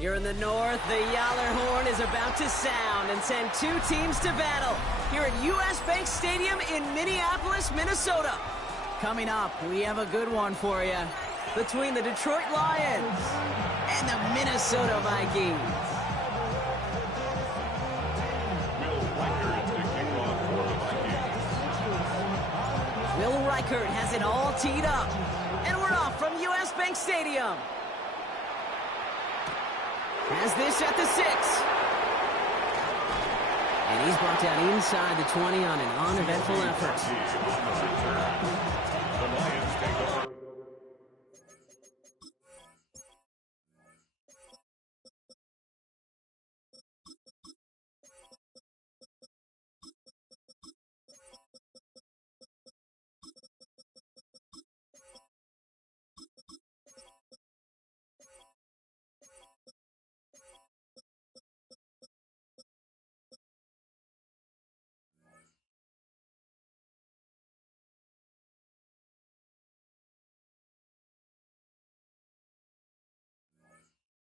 Here in the north, the Yaller horn is about to sound and send two teams to battle here at US Bank Stadium in Minneapolis, Minnesota. Coming up, we have a good one for you between the Detroit Lions and the Minnesota Vikings. Will Reichert has it all teed up, and we're off from US Bank Stadium. Has this at the 6. And he's brought down inside the 20 on an uneventful effort. The Lions take over.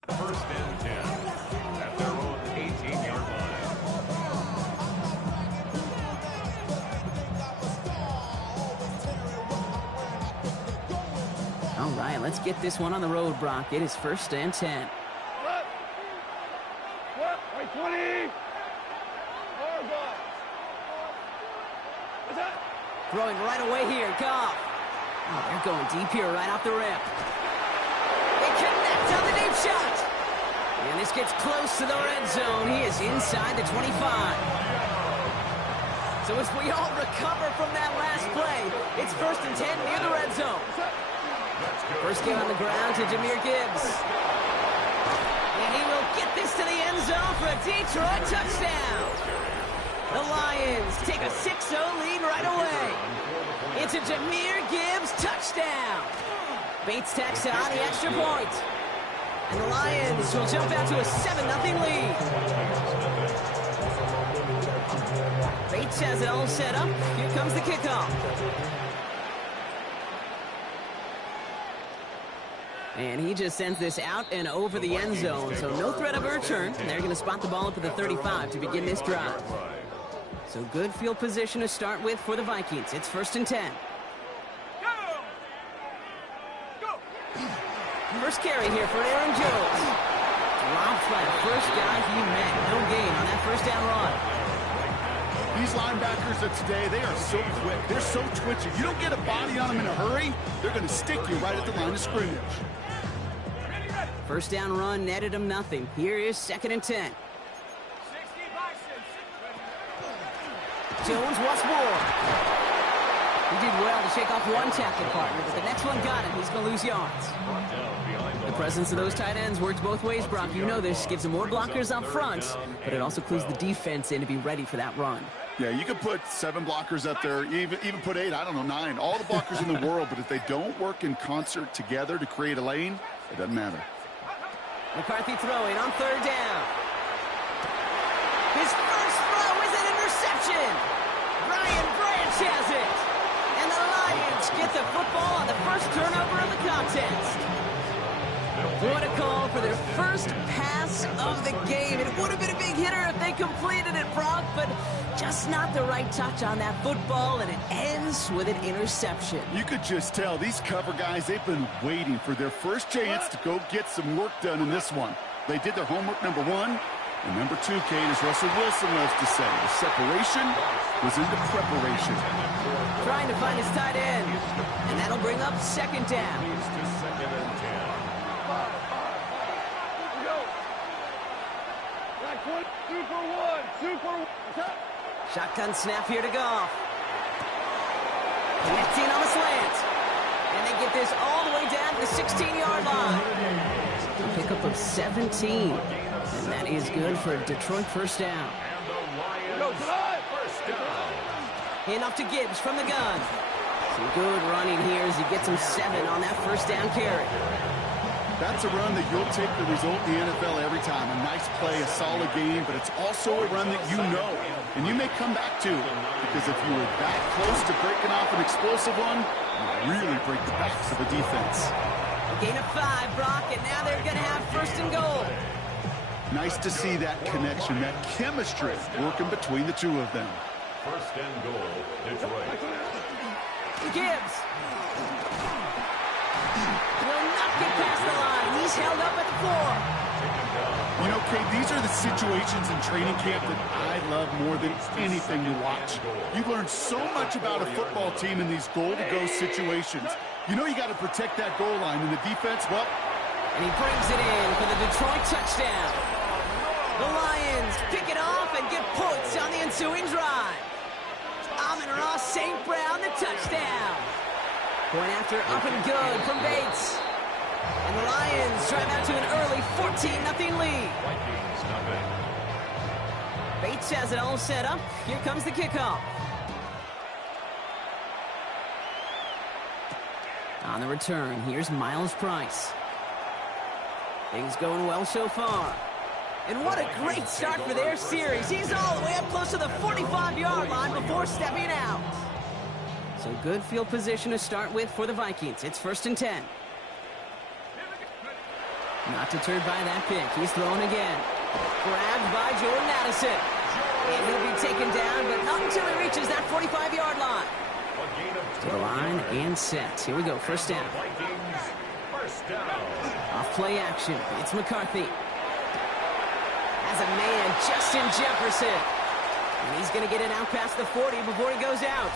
First and 10 at their own 18-yard line. All right, let's get this one on the road, Brock. It is first and 10. What? Wait, 20. What's that? Throwing right away here, Goff. Oh, they're going deep here right off the rip. They connect on the deep shot. And this gets close to the red zone. He is inside the 25. So as we all recover from that last play, it's first and 10 near the red zone. First game on the ground to Jahmyr Gibbs. And he will get this to the end zone for a Detroit touchdown. The Lions take a 6-0 lead right away. It's a Jahmyr Gibbs touchdown. Bates tacks on the extra point. And the Lions will jump out to a 7-0 lead. Bates has it all set up. Here comes the kickoff. And he just sends this out and over the end zone, so no threat of a return. They're going to spot the ball up at the 35 to begin this drive. So good field position to start with for the Vikings. It's first and 10. First carry here for Aaron Jones. Dropped by the first guy he met. No gain on that first down run. These linebackers of today, they are so quick. They're so twitchy. You don't get a body on them in a hurry, they're going to stick you right at the line of scrimmage. First down run netted him nothing. Here is second and 10. Jones wants more. He did well to shake off one tackle partner, but the next one got him. He's going to lose yards. The presence of those tight ends works both ways, Brock. You know this. Gives them more blockers up front, but it also clues the defense in to be ready for that run. Yeah, you could put 7 blockers up there, even put 8, I don't know, 9. All the blockers in the world, but if they don't work in concert together to create a lane, it doesn't matter. McCarthy throwing on third down. His first throw is an interception. Brian Branch has it. And the Lions get the football on the first turnover of the contest. What a call for their first pass of the game. It would have been a big hitter if they completed it, Brock, but just not the right touch on that football, and it ends with an interception. You could just tell these cover guys, they've been waiting for their first chance to go get some work done in this one. They did their homework, number 1. And number 2, Kate, as Russell Wilson loves to say, the separation was into preparation. Trying to find his tight end, and that'll bring up second down. Shotgun snap here to Goff. Connecting on the slant. And they get this all the way down to the 16-yard line. A pickup of 17. And that is good for a Detroit first down. Hand off to Gibbs from the gun. Some good running here as he gets him 7 on that first down carry. That's a run that you'll take the result in the NFL every time. A nice play, a solid game, but it's also a run that you know and you may come back to, because if you were that close to breaking off an explosive one, you really break the backs of the defense. A gain of 5, Brock, and now they're going to have first and goal. Nice to see that connection, that chemistry working between the two of them. First and goal, Detroit. Gibbs will not get past the line. He's held up at the 4. You know, Kate, these are the situations in training camp that I love more than anything to watch. You learn so much about a football team in these goal-to-go situations. You know you got to protect that goal line, and the defense, well... And he brings it in for the Detroit touchdown. The Lions pick it off and get points on the ensuing drive. Amon-Ra St. Brown, the touchdown. Point after up and good from Bates. And the Lions drive out to an early 14-0 lead. Bates has it all set up. Here comes the kickoff. On the return, here's Miles Price. Things going well so far. And what a great start for their series. He's all the way up close to the 45-yard line before stepping out. So good field position to start with for the Vikings. It's 1st and 10. Not deterred by that pick. He's throwing again. Grabbed by Jordan Addison. And he'll be taken down, but not until he reaches that 45-yard line. To the line and set. Here we go. First down. Off play action. It's McCarthy. Has a man, Justin Jefferson. And he's going to get it out past the 40 before he goes out.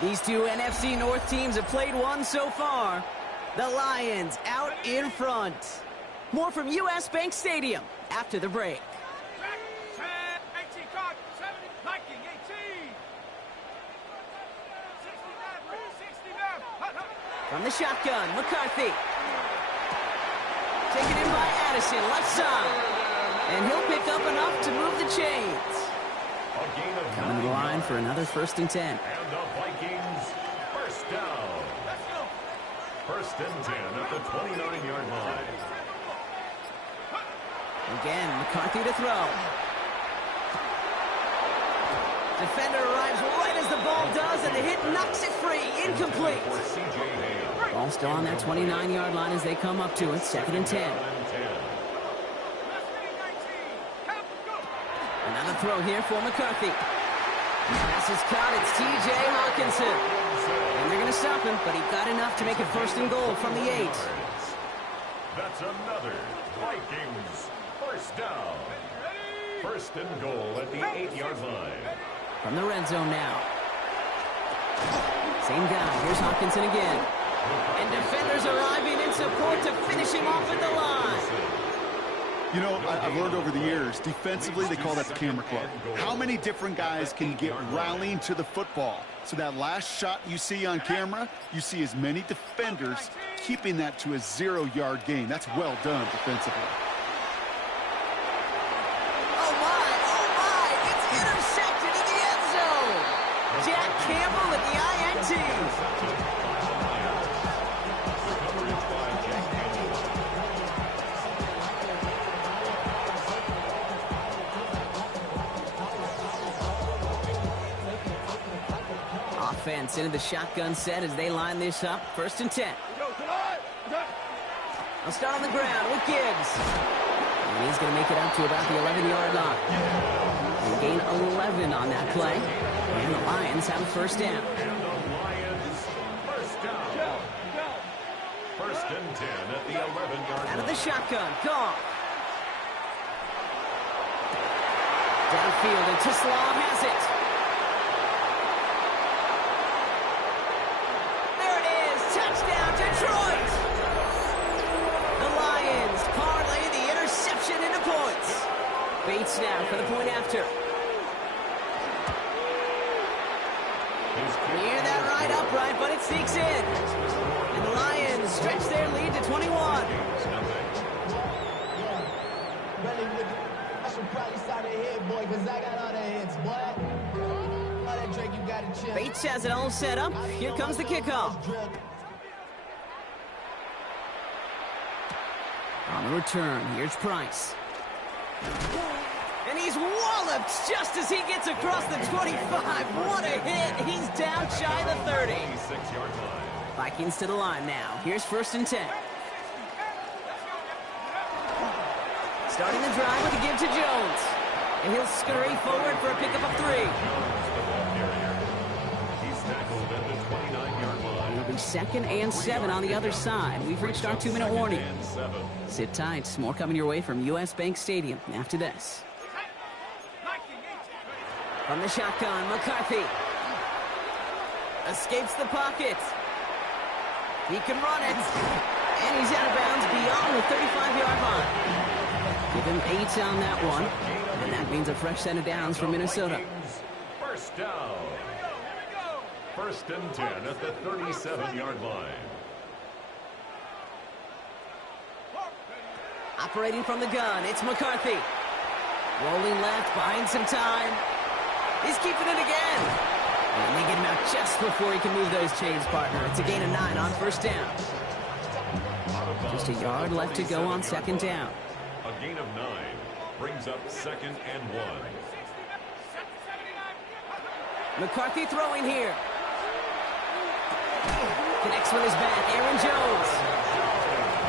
These two NFC North teams have played one so far. The Lions out in front. More from U.S. Bank Stadium after the break. From the shotgun, McCarthy. Taken in by Addison, left side. And he'll pick up enough to move the chains. Coming to the line for another 1st and 10. And the Vikings, first down. 1st and 10 at the 29-yard line. Again, McCarthy to throw. Defender arrives right as the ball does, and the hit knocks it free. Incomplete. Ball still on that 29-yard line as they come up to it. 2nd and 10. Another throw here for McCarthy. Pass is caught. It's T.J. Hawkinson. And they're going to stop him, but he got enough to make it 1st and goal from the 8. That's another Vikings first down. 1st and goal at the 8-yard line. From the red zone now. Same guy. Here's Hawkinson again. And defenders arriving in support to finish him off at the line. You know, I've learned over the years, defensively, they call that the camera club. How many different guys can get rallying to the football? So that last shot you see on camera, you see as many defenders keeping that to a 0-yard gain. That's well done defensively. Oh, my, it's intercepted in the end zone. Jack Campbell at the INT. Offense into the shotgun set as they line this up. 1st and 10. I'll start on the ground with Gibbs. And he's going to make it up to about the 11-yard line. They gain 11 on that play. And the Lions have a 1st down. And the Lions first down. 1st and 10 at the 11-yard line. Out of the shotgun. Gone. Downfield and Tislaw has it. Detroit! The Lions parlay the interception into points. Bates now for the point after. Near that right upright, but it sneaks in. And the Lions stretch their lead to 21. I should probably start ahead, boy, because I got all the hits, boy. All that Drake, you got to chill. Bates has it all set up. Here comes the kickoff. On the return, here's Price. And he's walloped just as he gets across the 25. What a hit. He's down shy of the 30. Vikings to the line now. Here's 1st and 10. Starting the drive with a give to Jones. And he'll scurry forward for a pickup of 3. He's tackled at the 29-yard line. It'll be 2nd and 7 on the other side. We've reached our 2-minute warning. And 7. Sit tight. More coming your way from U.S. Bank Stadium after this. From the shotgun, McCarthy. Escapes the pocket. He can run it. And he's out of bounds beyond the 35-yard line. Give him 8 on that one. And that means a fresh set of downs for Minnesota. First down. 1st and 10 at the 37-yard line. Operating from the gun, it's McCarthy. Rolling left, buying some time. He's keeping it again. And they get him out just before he can move those chains, partner. It's a gain of 9 on 1st down. Just a yard left to go on 2nd down. A gain of 9 brings up 2nd and 1. McCarthy throwing here. Connects with his back, Aaron Jones.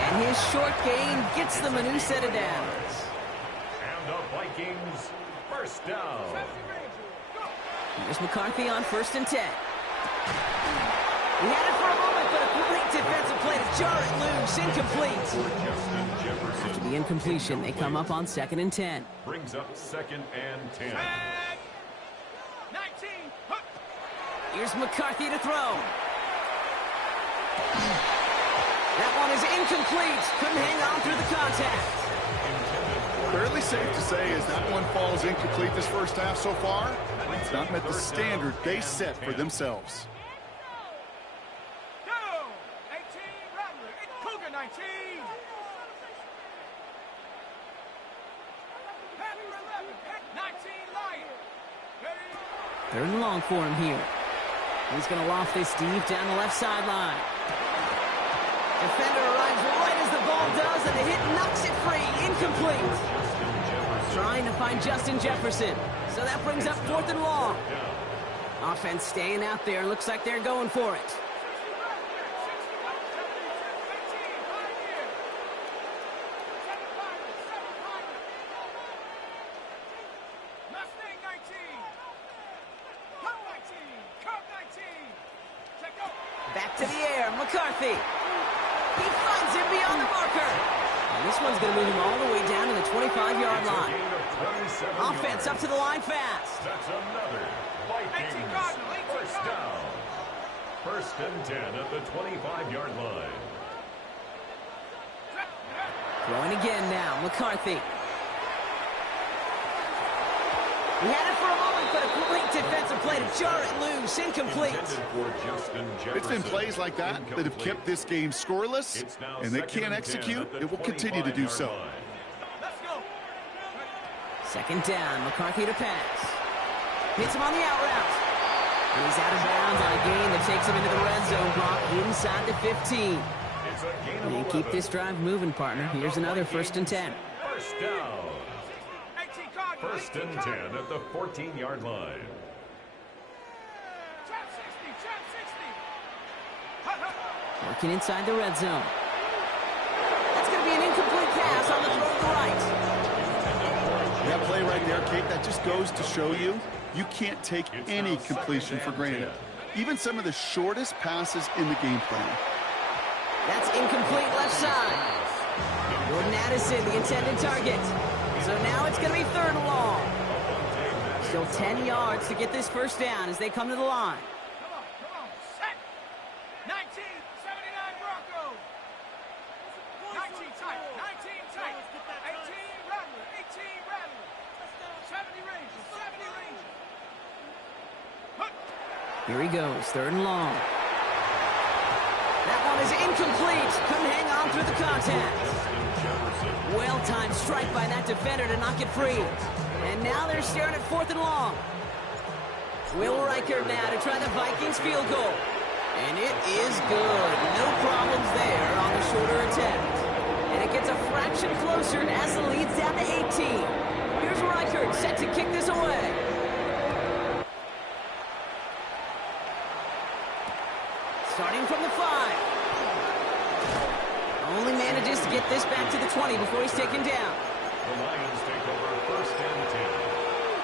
And his short gain gets them a new set of downs. And the Vikings, 1st down. Here's McCarthy on 1st and 10. He had it for a moment, but a great defensive play to jar it loose, incomplete. After the incompletion, they come up on 2nd and 10. Brings up 2nd and 10. Here's McCarthy to throw. That one is incomplete. Couldn't hang on through the contact. Fairly safe to say as that one falls incomplete this first half so far, it's not met the standard they set for themselves. Third and long for him here. He's going to loft this deep down the left sideline. Defender arrives right as the ball does, and the hit knocks it free. Incomplete. Trying to find Justin Jefferson. So that brings up 4th and long. Offense staying out there. Looks like they're going for it. Back to the air, McCarthy. He finds him beyond the marker. And this one's going to move him all the way down to the 25-yard line. Offense up to the line fast. That's another Vikings 1st down. 1st and 10 at the 25-yard line. Throwing again now, McCarthy. He had it for a moment, but a great defensive play to jar it loose. Incomplete. It's been plays like that that have kept this game scoreless, and they can't execute. It will continue to do so. 2nd down, McCarthy to pass. Hits him on the out route. And he's out of bounds on a gain that takes him into the red zone block inside the 15. And keep this drive moving, partner. Here's another 1st and 10. First down. 1st and 10 at the 14-yard line. Working inside the red zone. That's going to be an incomplete pass on the throw to the right. That play right there, Kate, that just goes to show you can't take any completion for granted. Even some of the shortest passes in the game plan. That's incomplete left side. Jordan Addison, the intended target. So now it's going to be 3rd and long. Still 10 yards to get this 1st down as they come to the line. Come on, set. 19, 79 Broncos. 19 tight, 19 tight. 18 Rattler, 18 Rattler. 70 Rangers, 70 Rangers. Here he goes, 3rd and long. That one is incomplete. Couldn't hang on through the contact. Well-timed strike by that defender to knock it free. And now they're staring at 4th and long. Will Reichert now to try the Vikings field goal. And it is good. No problems there on the shorter attempt. And it gets a fraction closer as the lead's down to 18. Here's Reichert set to kick this away. Starting from the 5. Only manages to get this back to the 20 before he's taken down. The Lions take over 1st and 10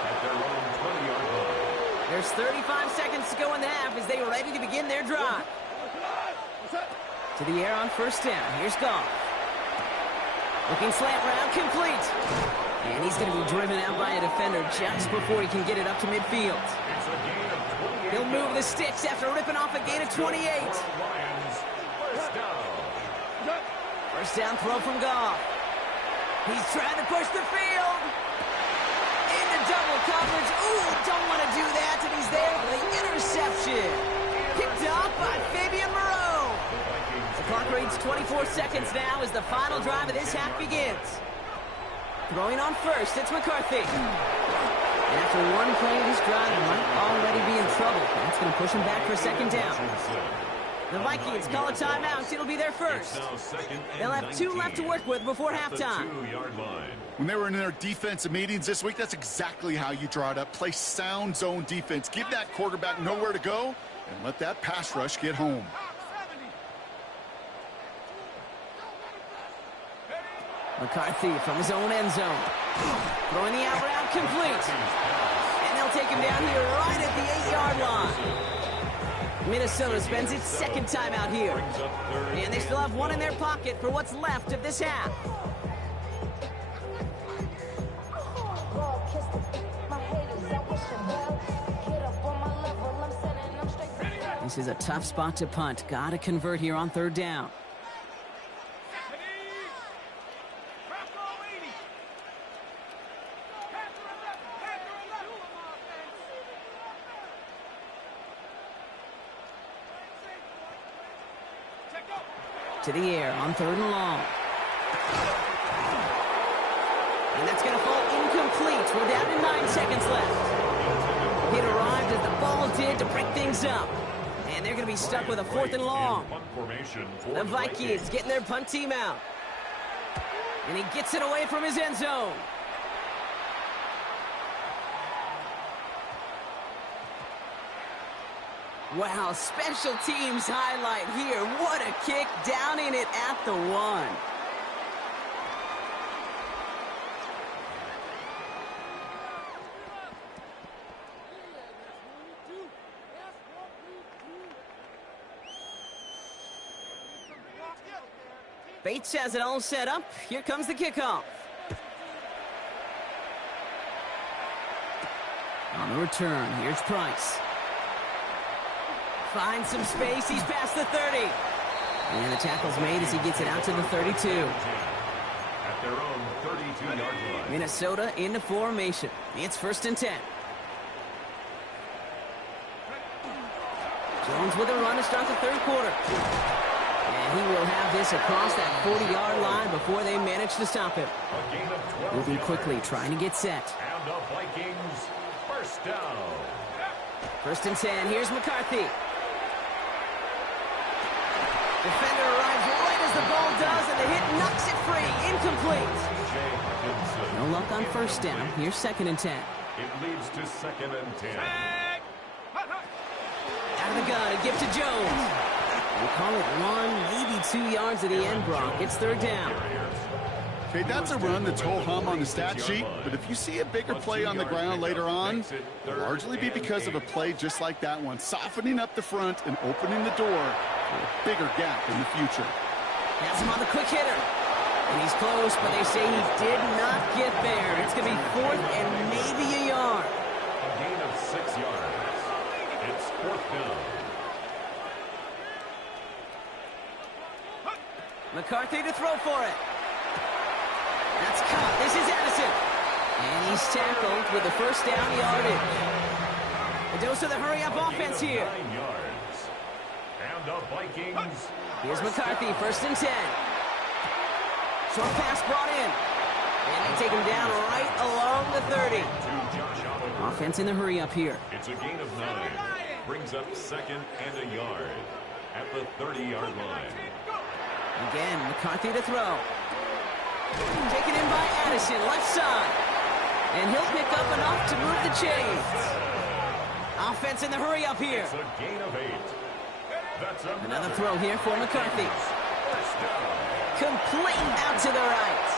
at their own 20-yard line. There's 35 seconds to go in the half as they are ready to begin their drive. To the air on 1st down. Here's Goff. Looking slant route, complete. And he's going to be driven out by a defender just before he can get it up to midfield. It's a gain of 28. He'll move the sticks after ripping off a gain of 28. Lions, 1st down. 1st down throw from Goff. He's trying to push the field. Into double coverage. Ooh, don't want to do that, and he's there for the interception. Picked off by Fabian Moreau. The clock reads 24 seconds now as the final drive of this half begins. Throwing on 1st, it's McCarthy. And after one play of this drive, he might already be in trouble. That's going to push him back for 2nd down. The Vikings call a timeout. It'll be their first. They'll have 2 left to work with before halftime. When they were in their defensive meetings this week, that's exactly how you draw it up. Play sound zone defense. Give that quarterback nowhere to go, and let that pass rush get home. McCarthy from his own end zone. Throwing the out route complete. And they'll take him down here right at the 8-yard line. Minnesota spends its 2nd timeout here. And they still have 1 in their pocket for what's left of this half. This is a tough spot to punt. Got to convert here on 3rd down. To the air on 3rd and long. And that's going to fall incomplete. We're down to 9 seconds left. It arrived as the ball did to break things up. And they're going to be stuck with a 4th and long. The Vikings getting their punt team out. And he gets it away from his end zone. Wow, special teams highlight here. What a kick down in it at the 1. Bates has it all set up. Here comes the kickoff. On the return, here's Price. Finds some space. He's past the 30. And the tackle's made as he gets it out to the 32. At their own 32-yard line. Minnesota into formation. It's 1st and 10. Jones with a run to start the 3rd quarter. And he will have this across that 40-yard line before they manage to stop him. Moving quickly, trying to get set. And the Vikings, 1st down. 1st and 10. Here's McCarthy. Defender arrives right as the ball does, and the hit knocks it free. Incomplete. No luck on 1st down. Here's 2nd and 10. It leads to 2nd and 10. Out of the gun, a gift to Jones. We call it 1, maybe 2 yards at the end, Brock. It's 3rd down. Okay, that's a run that's ho-hum on the stat sheet, but if you see a bigger play on the ground later on, it'll largely be because of a play just like that one, softening up the front and opening the door for a bigger gap in the future. Has him on the quick hitter. And he's close, but they say he did not get there. It's going to be 4th and maybe a yard. A gain of 6 yards. It's 4th down. McCarthy to throw for it. That's caught. This is Addison. And he's tackled with the 1st down yardage. A dose of the hurry-up offense here. 9 yards. And the Vikings. Here's McCarthy, 1st and 10. Short pass brought in. And they take him down right along the 30. Offense in the hurry-up here. It's a gain of 9. Brings up 2nd and a yard at the 30-yard line. Again, McCarthy to throw. Taken in by Addison, left side. And he'll pick up enough to move the chains. Offense in the hurry-up here. It's a gain of 8. That's Another throw here for McCarthy. Complete out to the right.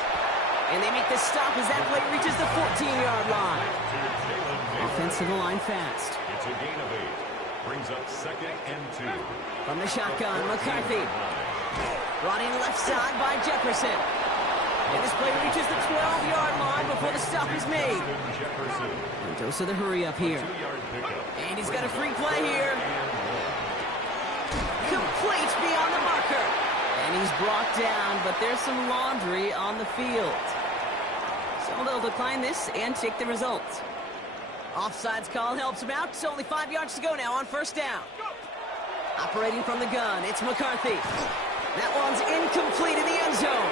And they make the stop as that play reaches the 14-yard line. Offensive line fast. It's a gain of 8. Brings up 2nd and 2. From the shotgun, McCarthy. Brought in left side by Jefferson. And this play reaches the 12-yard line before the stop is made. And goes to the hurry up here. And he's got a free play here. Complete beyond the marker. And he's brought down, but there's some laundry on the field. So they'll decline this and take the results. Offsides call helps him out. It's only 5 yards to go now on first down. Operating from the gun, it's McCarthy. That one's incomplete in the end zone.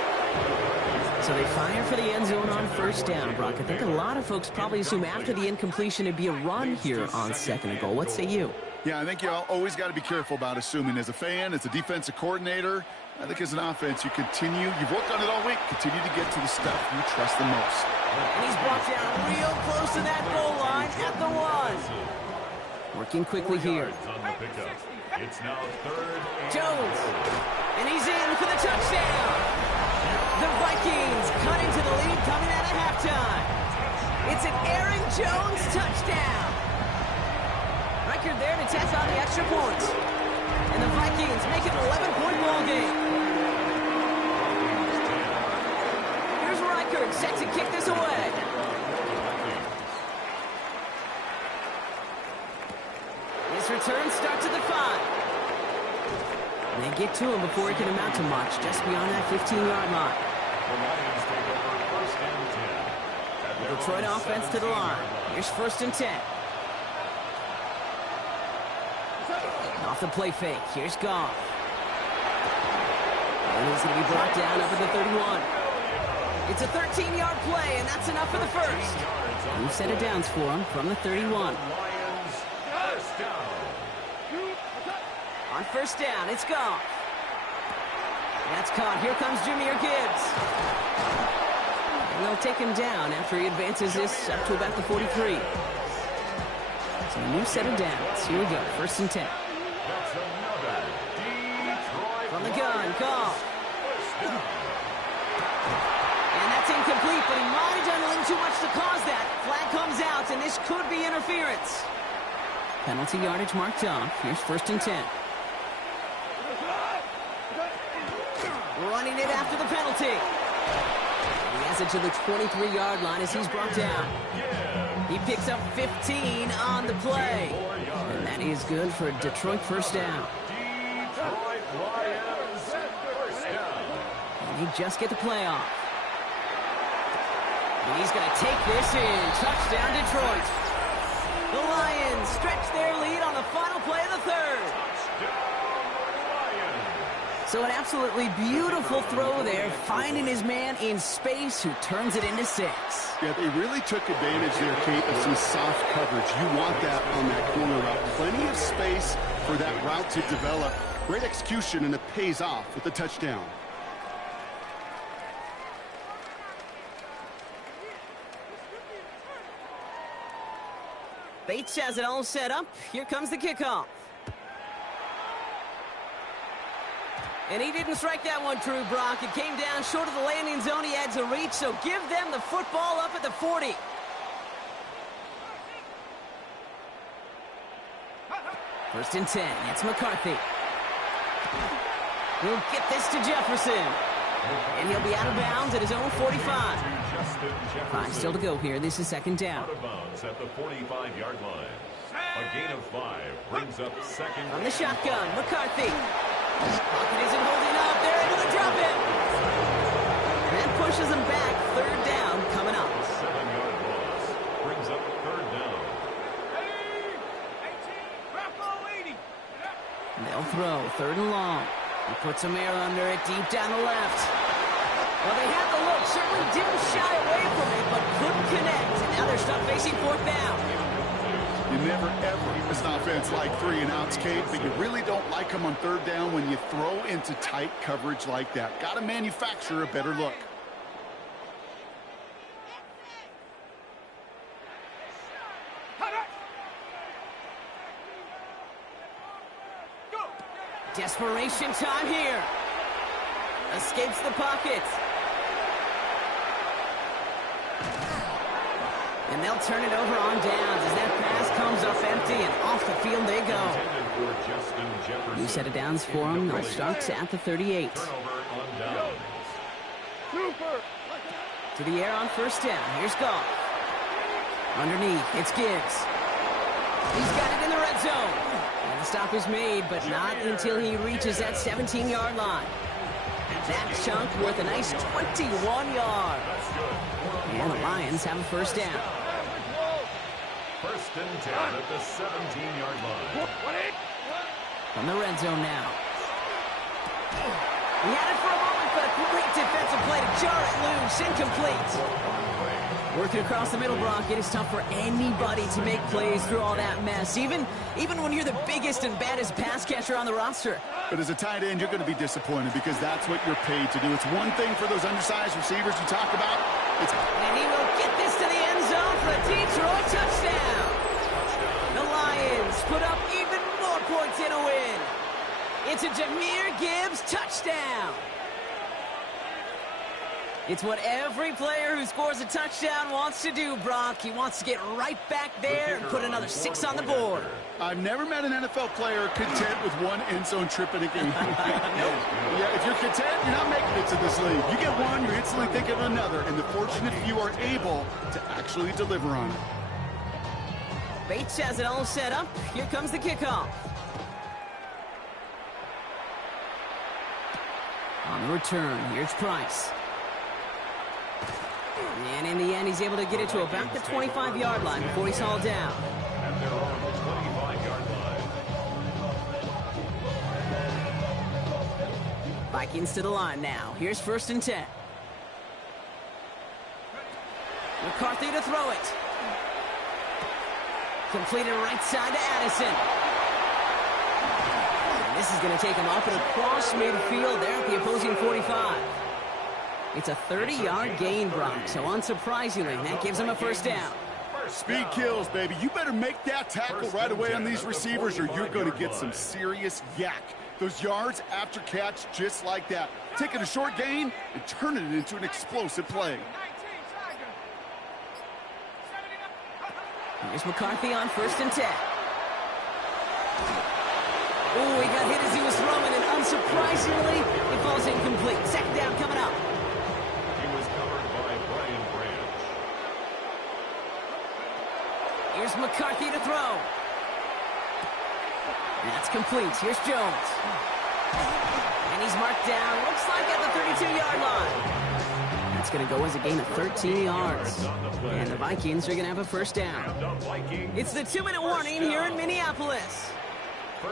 So they fire for the end zone on first down, Brock. I think a lot of folks probably assume after the incompletion it'd be a run here on 2nd and goal. What say you? Yeah, I think you always got to be careful about assuming. As a fan, as a defensive coordinator, I think as an offense, you've worked on it all week, continue to get to the stuff you trust the most. And he's brought down real close to that goal line at the 1. Working quickly here. It's now 3rd and Jones. And he's in for the touchdown. The Vikings cut into the lead coming out of halftime. It's an Aaron Jones touchdown. Record there to tack on the extra points. And the Vikings make it an 11-point ball game. Here's Reichert set to kick this away. His return starts at the 5. And they get to him before he can amount to much, just beyond that 15-yard line. The Detroit offense to the line. Here's 1st and 10. Off the play fake. Here's Goff. And he's going to be brought down over the 31. It's a 13-yard play, and that's enough for the first. New set of downs for him from the 31. On first down, it's Goff. That's caught. Here comes Jahmyr Gibbs. And they'll take him down after he advances this up to about the 43. So a new set of downs. Here we go. 1st and 10. From the gun, Goff. And that's incomplete, but he might have done a little too much to cause that. Flag comes out, and this could be interference. Penalty yardage marked off. Here's 1st and 10. Running it after the penalty. He has it to the 23-yard line as he's brought down. He picks up 15 on the play. And that is good for Detroit first down. And he just get the play off. And he's going to take this in. Touchdown, Detroit. The Lions stretch their lead on the final play of the 3rd. So an absolutely beautiful throw there, finding his man in space who turns it into 6. Yeah, they really took advantage there, Kate, of some soft coverage. You want that on that corner route. Plenty of space for that route to develop. Great execution, and it pays off with the touchdown. Bates has it all set up. Here comes the kickoff. And he didn't strike that one true, Brock. It came down short of the landing zone. He had to reach, so give them the football up at the 40. First and 10. It's McCarthy. He'll get this to Jefferson. And he'll be out of bounds at his own 45. 5 still to go here. This is 2nd down. Out of bounds at the 45-yard line. A gain of 5 brings up 2nd. On the shotgun, McCarthy. Pocket isn't holding up. They're able to drop it. That pushes him back. 3rd down coming up. A 7-yard loss brings up 3rd down. 18, Bravo 80. And they'll throw 3rd and long. He puts some air under it deep down the left. Well, they had the look. Certainly didn't shy away from it, but couldn't connect. And now they're stuck facing 4th down. You never, ever, as an offense, like 3 and outs, Kate, but you really don't like them on 3rd down when you throw into tight coverage like that. Got to manufacture a better look. Desperation time here. Escapes the pocket. And they'll turn it over on downs as that pass comes up empty, and off the field they go. New set of downs for them. They'll start at the 38. To the air on first down. Here's Goff. Underneath, it's Gibbs. He's got it in the red zone. And the stop is made, but not until he reaches that 17-yard line. That chunk worth a nice 21 yards. And the Lions have a first down. First and 10 at the 17-yard line. From the red zone now. He had it for a moment, but a great defensive play to jar it loose. Incomplete. Working across the middle, Brock, it is tough for anybody to make plays through all that mess, even when you're the biggest and baddest pass catcher on the roster. But as a tight end, you're going to be disappointed because that's what you're paid to do. It's one thing for those undersized receivers you talk about. And he will get this to the end zone for a Detroit touchdown. The Lions put up even more points in a win. It's a Jahmyr Gibbs touchdown. It's what every player who scores a touchdown wants to do, Brock. He wants to get right back there and put another 6 on the board. I've never met an NFL player content with one end zone trip in a game. Yeah, if you're content, you're not making it to this league. You get one, you're instantly thinking of another, and the fortunate few are able to actually deliver on it. Bates has it all set up. Here comes the kickoff. On the return, here's Price. And in the end, he's able to get it to about the 25-yard line before he's hauled down. And they're on the 25-yard line. Vikings to the line now. Here's first and 10. McCarthy to throw it. Completed right side to Addison. And this is going to take him up and across midfield there at the opposing 45. It's a 30-yard gain, Brock, so unsurprisingly, that gives him a first down. Speed kills, baby. You better make that tackle right away on these receivers or you're going to get some serious yak. Those yards after catch just like that. Taking a short gain and turning it into an explosive play. Here's McCarthy on first and 10. Oh, he got hit as he was throwing, and unsurprisingly, it falls incomplete. Second down coming up. Here's McCarthy to throw. That's complete. Here's Jones. And he's marked down, looks like at the 32-yard line. That's going to go as a gain of 13 yards. And the Vikings are going to have a first down. It's the 2-minute warning here in Minneapolis.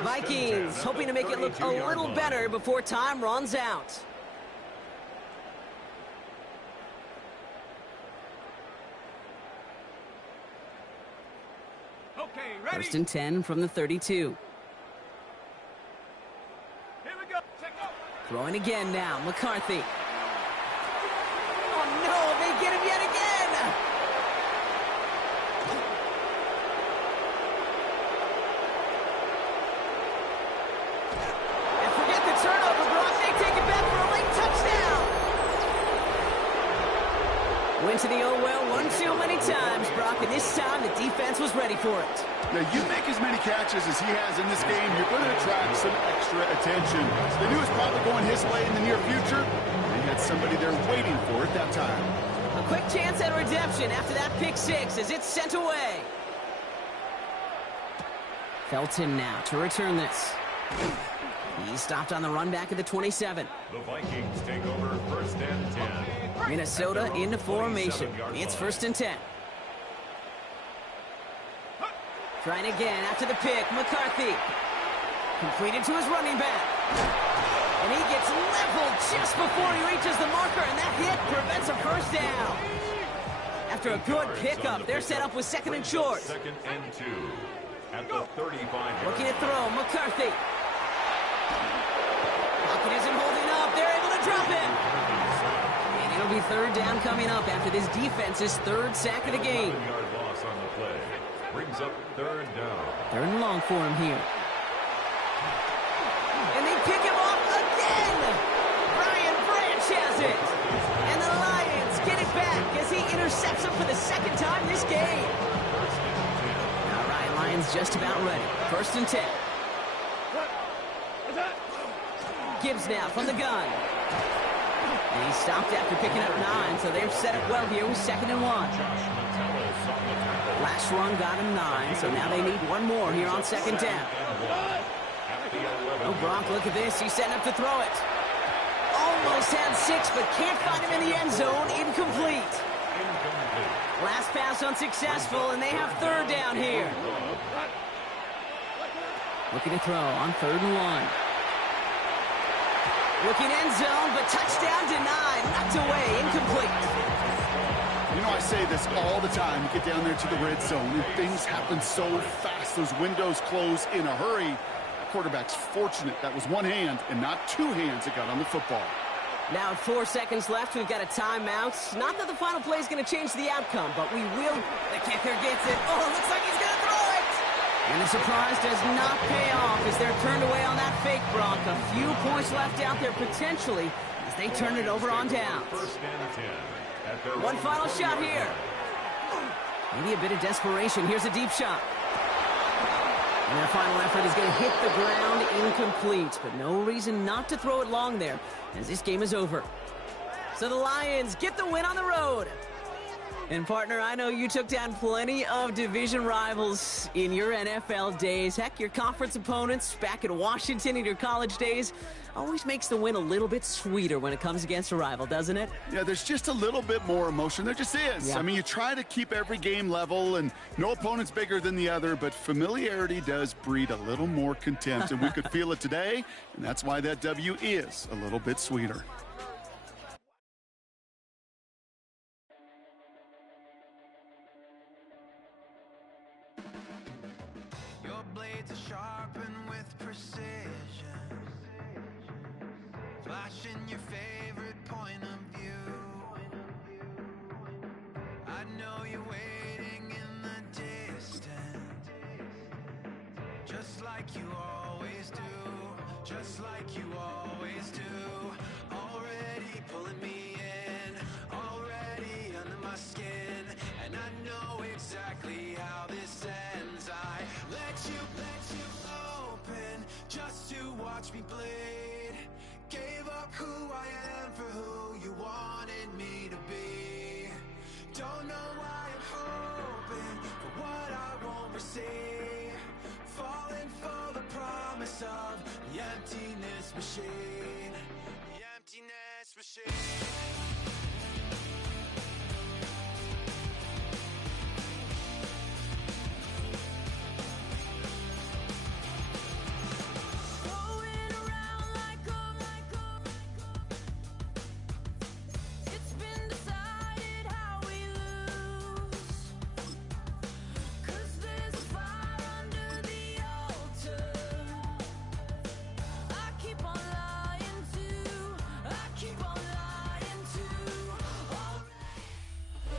Vikings hoping to make it look a little better before time runs out. First and 10 from the 32. Here we go. Check out. Throwing again now, McCarthy. Oh no, they get him yet again! And forget the turnover, Brock. They take it back for a late touchdown. Went to the oh well one too many times, Brock, and this time the defense was ready for it. Now, you make as many catches as he has in this game, you're going to attract some extra attention. So they knew it was probably going his way in the near future. They had somebody there waiting for it that time. A quick chance at redemption after that pick 6 as it's sent away. Felton now to return this. He stopped on the run back at the 27. The Vikings take over first and 10. Minnesota into formation. It's first and 10. Trying again after the pick. McCarthy. Completed to his running back. And he gets leveled just before he reaches the marker, and that hit prevents a first down. After a good pickup, they're set up with second and short. Second and 2 at the 35. Looking to throw. McCarthy. Pocket isn't holding up. They're able to drop him. And it'll be third down coming up after this defense's third sack of the game. 7-yard loss on the play. Brings up third down. Third and long for him here. And they pick him up again. Brian Branch has it. And the Lions get it back as he intercepts him for the second time this game. All right, Lions just about ready. 1st and 10. Gibbs now from the gun. And he stopped after picking up 9, so they've set up well here with 2nd and 1. Last run got him 9, so now they need one more here on 2nd down. Oh, Gronk, look at this. He's setting up to throw it. Almost had 6, but can't find him in the end zone. Incomplete. Last pass unsuccessful, and they have 3rd down here. Looking to throw on 3rd and 1. Looking end zone, but touchdown denied. Knocked away, incomplete. You know, I say this all the time. You get down there to the red zone, and things happen so fast. Those windows close in a hurry. The quarterback's fortunate that was one hand and not 2 hands that got on the football. Now 4 seconds left. We've got a timeout. Not that the final play is going to change the outcome, but we will. The kicker gets it. Oh, it looks like he's going to throw it. And the surprise does not pay off as they're turned away on that fake, Bronk. A few points left out there potentially as they turn it over on down. 1st and 10. One final shot here. Maybe a bit of desperation. Here's a deep shot. And their final effort is going to hit the ground incomplete, but no reason not to throw it long there as this game is over. So the Lions get the win on the road. And, partner, I know you took down plenty of division rivals in your NFL days. Heck, your conference opponents back in Washington in your college days always makes the win a little bit sweeter when it comes against a rival, doesn't it? Yeah, there's just a little bit more emotion. There just is. Yeah. I mean, you try to keep every game level, and no opponent's bigger than the other, but familiarity does breed a little more contempt, and we could feel it today, and that's why that W is a little bit sweeter. Your blades are sharpened with precision, flashing your favorite point of view. I know you're waiting in the distance, just like you always do, just like you always do. Already pulling me in, already under my skin, and I know exactly how this ends. I let you open just to watch me bleed. Gave up who I am for who you wanted me to be. Don't know why I'm hoping for what I won't receive. Falling for the promise of the emptiness machine. The emptiness machine.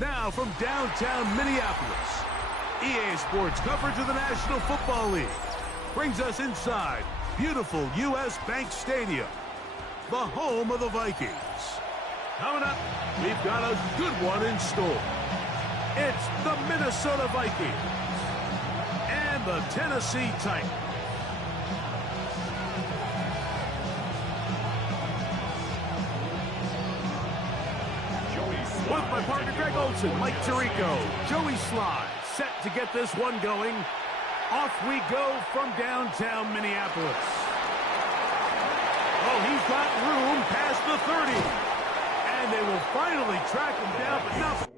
Now from downtown Minneapolis, EA Sports coverage of the National Football League brings us inside beautiful U.S. Bank Stadium, the home of the Vikings. Coming up, we've got a good one in store. It's the Minnesota Vikings and the Tennessee Titans. With my partner Greg Olson, Mike Tirico, Joey Sly, set to get this one going. Off we go from downtown Minneapolis. Oh, he's got room past the 30. And they will finally track him down, but not...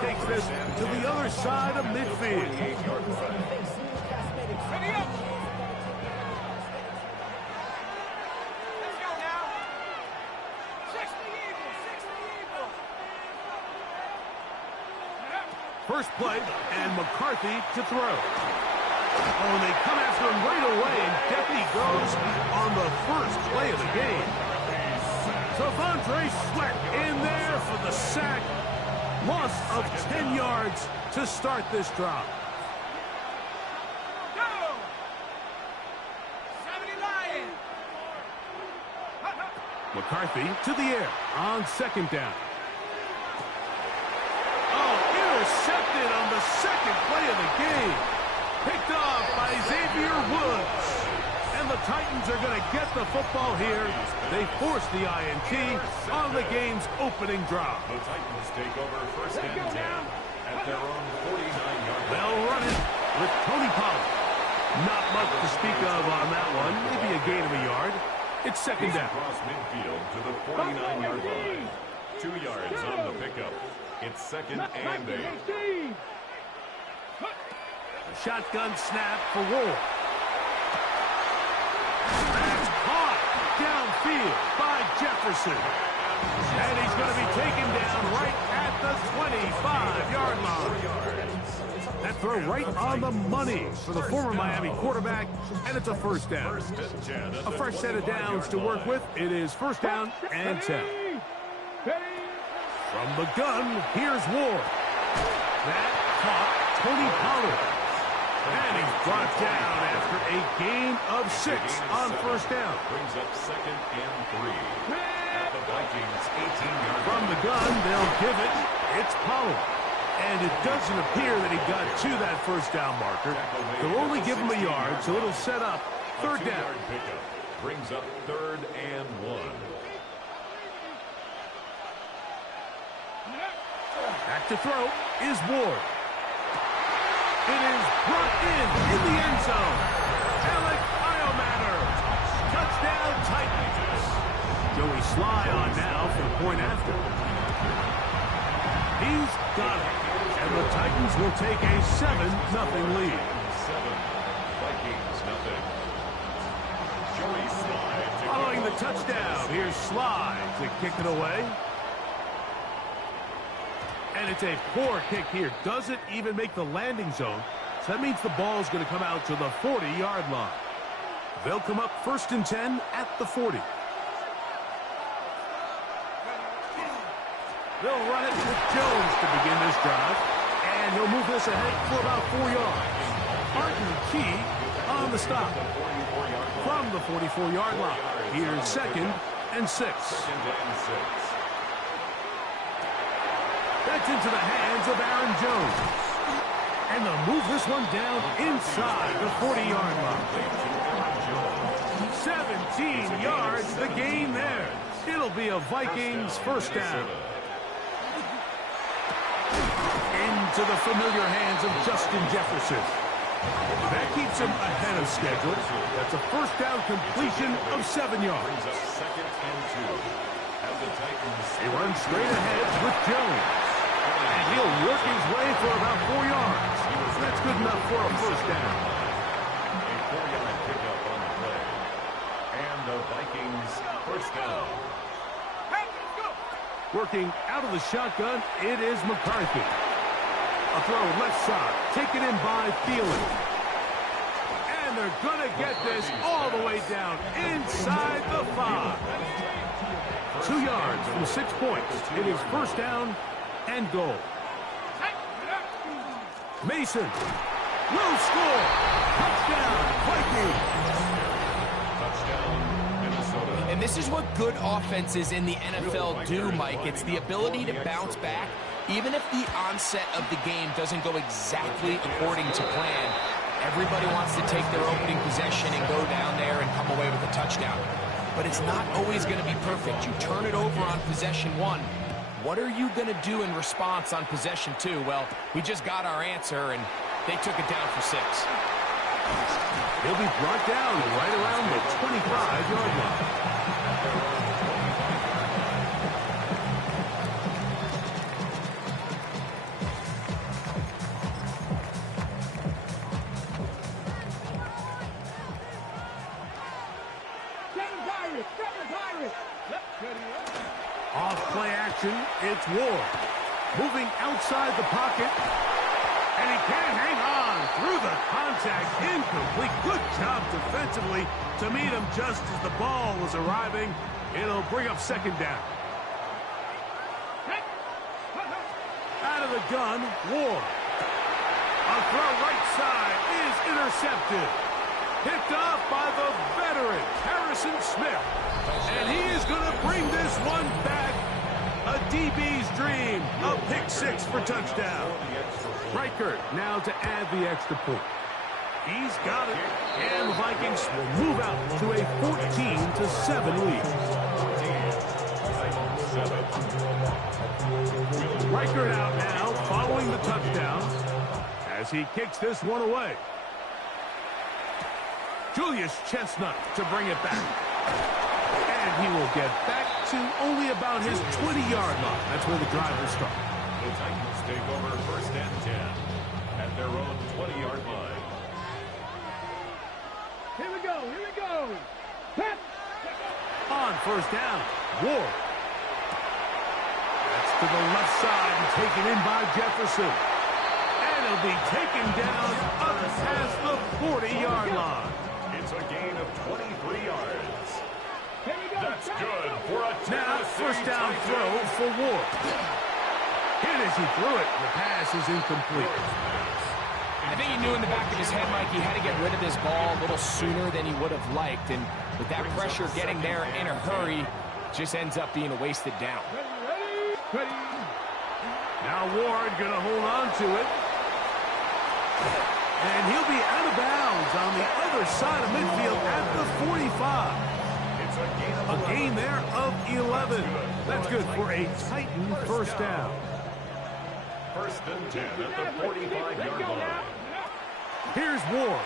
takes this to the other side of midfield. Ready up. First play, and McCarthy to throw. Oh, and they come after him right away, and Deputy goes on the first play of the game. Savondre Sweat in there for the sack. Loss of 10 yards to start this drive. Go! 70 Lions. McCarthy to the air on second down. Intercepted on the second play of the game. Picked off by Xavier Woods. And the Titans are going to get the football here. They force the INT on the game's opening drive. The Titans take over first and 10 at their own 49-yard line. They'll run it with Tony Pollard. Not much to speak of on that one. Maybe a gain of a yard. It's second down. Across midfield to the 49-yard line. 2 yards on the pickup. It's second and 8. Shotgun snap for Ward. That's caught downfield by Jefferson. And he's going to be taken down right at the 25-yard line. That throw right on the money for the former Miami quarterback, and it's a first down. A fresh set of downs to work with. It is first down and 10. From the gun, here's Ward. That caught Tony Pollard. And he's brought down after a gain of 6 on first down. Brings up second and 3 at the Vikings 18-yard. From the gun, they'll give it. It's Pollard. And it doesn't appear that he got to that first down marker. They'll only give him a yard, so it'll set up third down. Pickup brings up third and 1. Back to throw is Ward. It is brought in the end zone. Alec Iomatter. Touchdown Titans. Joey Sly on now for the point after. He's got it. And the Titans will take a 7-0 lead. 7. Vikings nothing. Joey Sly. Following the touchdown, here's Sly to kick it away. And it's a poor kick here. Doesn't even make the landing zone. So that means the ball's going to come out to the 40-yard line. They'll come up first and 10 at the 40. They'll run it with Jones to begin this drive. And he'll move this ahead for about 4 yards. Martin Key on the stop. From the 44-yard line. Here's second and 6. That's into the hands of Aaron Jones. And they'll move this one down inside the 40-yard line. 17 yards, the gain there. It'll be a Vikings first down. Into the familiar hands of Justin Jefferson. That keeps him ahead of schedule. That's a first down completion of 7 yards. He runs straight ahead with Jones. And he'll work his way for about 4 yards. That's good enough for a first down. A 4-yard pickup on the play. And the Vikings first down. Working out of the shotgun, it is McCarthy. A throw left side, taken in by Thielen. And they're going to get this all the way down inside the 5. 2 yards from 6 points. It is first down and goal. Mason will score. Touchdown, Vikings. Touchdown, Minnesota. And this is what good offenses in the NFL do, Mike. It's the ability to bounce back. Even if the onset of the game doesn't go exactly according to plan, everybody wants to take their opening possession and go down there and come away with a touchdown. But it's not always going to be perfect. You turn it over on possession 1. What are you going to do in response on possession 2? Well, we just got our answer, and they took it down for 6. He'll be brought down right around the 25-yard line. formation, it's Ward. Moving outside the pocket. And he can't hang on through the contact. Incomplete. Good job defensively to meet him just as the ball was arriving. It'll bring up second down. Out of the gun, Ward. A throw right side is intercepted. Picked off by the veteran, Harrison Smith. And he is going to bring this one back. A DB's dream. A pick six for touchdown. Reichert now to add the extra point. He's got it. And the Vikings will move out to a 14-7 lead. Reichert out now following the touchdown as he kicks this one away. Julius Chestnut to bring it back. And he will get back to only about his 20-yard line. That's where the drive will start. The Titans take over first and 10 at their own 20-yard line. Here we go, here we go. Pep. On first down, Ward. That's to the left side and taken in by Jefferson. And he'll be taken down up past the 40-yard line. It's a gain of 23 yards. Here we go. That's good for a Now, first down throw for Ward. Hit as he threw it. The pass is incomplete. I think he knew in the back of his head, Mike, he had to get rid of this ball a little sooner than he would have liked. And with that pressure getting there in a hurry, just ends up being a wasted down. Ready. Now Ward going to hold on to it. And he'll be out of bounds on the other side of midfield at the 45. A gain there of 11. That's good for a Titan first down. First and 10 at the 45-yard line. Here's Ward.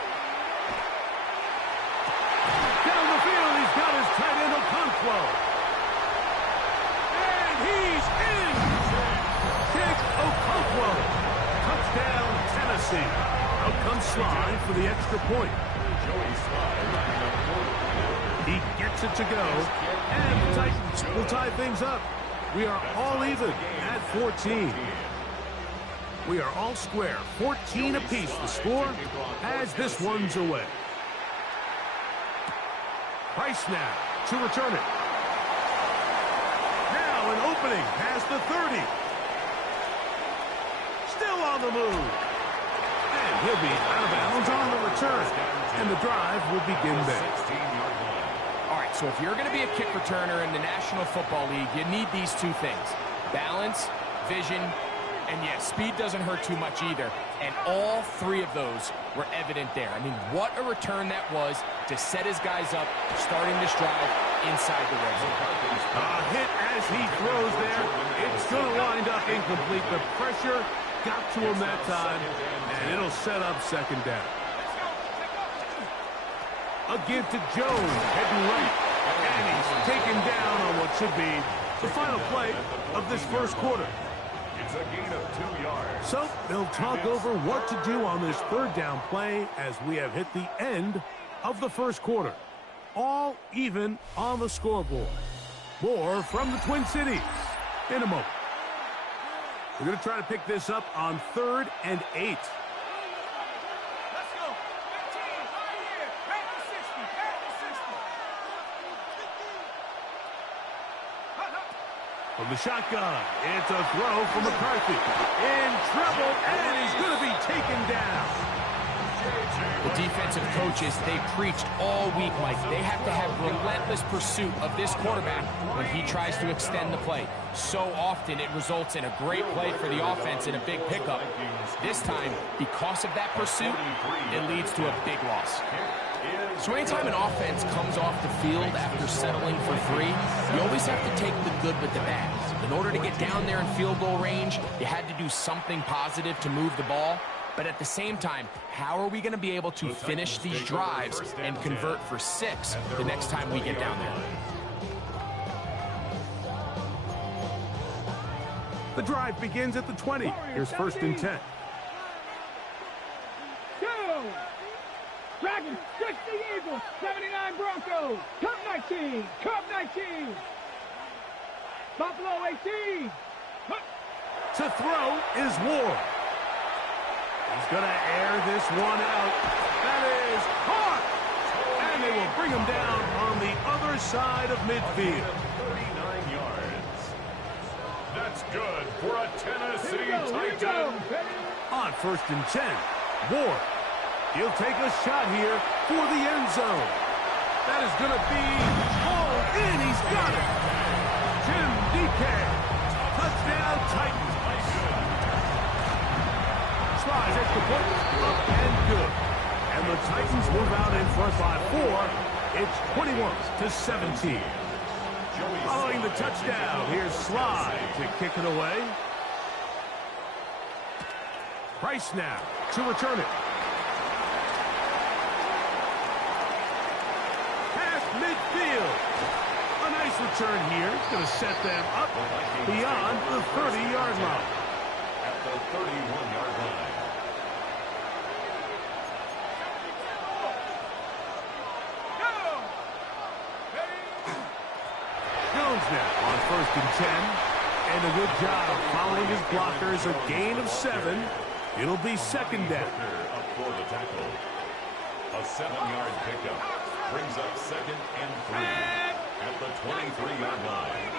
Down the field, he's got his tight end Okonkwo. And he's in. Jake Okonkwo. Touchdown, Tennessee. Out comes Sly for the extra point. He gets it to go. And the Titans will tie things up. We are all even at 14. We are all square. 14 apiece the score as this one's away. Price now to return it. Now an opening past the 30. Still on the move. And he'll be out of bounds on the return. And the drive will begin there. All right, so if you're going to be a kick returner in the National Football League, you need these two things. Balance, vision, and yes, speed doesn't hurt too much either. And all three of those were evident there. I mean, what a return that was to set his guys up, starting this drive inside the red zone. A hit as he throws there. It's going to wind up incomplete. The pressure got to him that time, and it'll set up second down. A give to Jones, heading right. And he's taken down on what should be the final play of this first quarter. It's a gain of 2 yards. So they'll talk over what to do on this third down play as we have hit the end of the first quarter. All even on the scoreboard. More from the Twin Cities in a moment. We're going to try to pick this up on 3rd and 8. From the shotgun, it's a throw from McCarthy. In trouble, and he's going to be taken down. The defensive coaches, they preached all week, Mike. They have to have relentless pursuit of this quarterback when he tries to extend the play. So often it results in a great play for the offense and a big pickup. This time, because of that pursuit, it leads to a big loss. So anytime an offense comes off the field after settling for 3, you always have to take the good with the bad. In order to get down there in field goal range, you had to do something positive to move the ball. But at the same time, how are we going to be able to finish these drives and convert for 6 the next time we get down there? The drive begins at the 20. Here's 1st and 10. Go! Dragons, 60 Eagles, 79 Broncos, Cup 19, Cup 19. Buffalo 18. To throw is Ward. He's going to air this one out. That is caught. And they will bring him down on the other side of midfield. 39 yards. That's good for a Tennessee Titan. On 1st and 10, Ward. He'll take a shot here for the end zone. That is going to be hauled in. He's got it. Jim DK. Touchdown Titans. Slides extra point, up and good. And the Titans move out in front by 4. It's 21-17. Following the touchdown, here's Slide to kick it away. Price now to return it. Past midfield. A nice return here. Going to set them up beyond the 30-yard line. At the 31-yard line. Jones now on 1st and 10. And a good job following his blockers. A gain of 7. It'll be 2nd down. Up for the tackle. A 7-yard pickup brings up 2nd and 3 at the 23-yard line.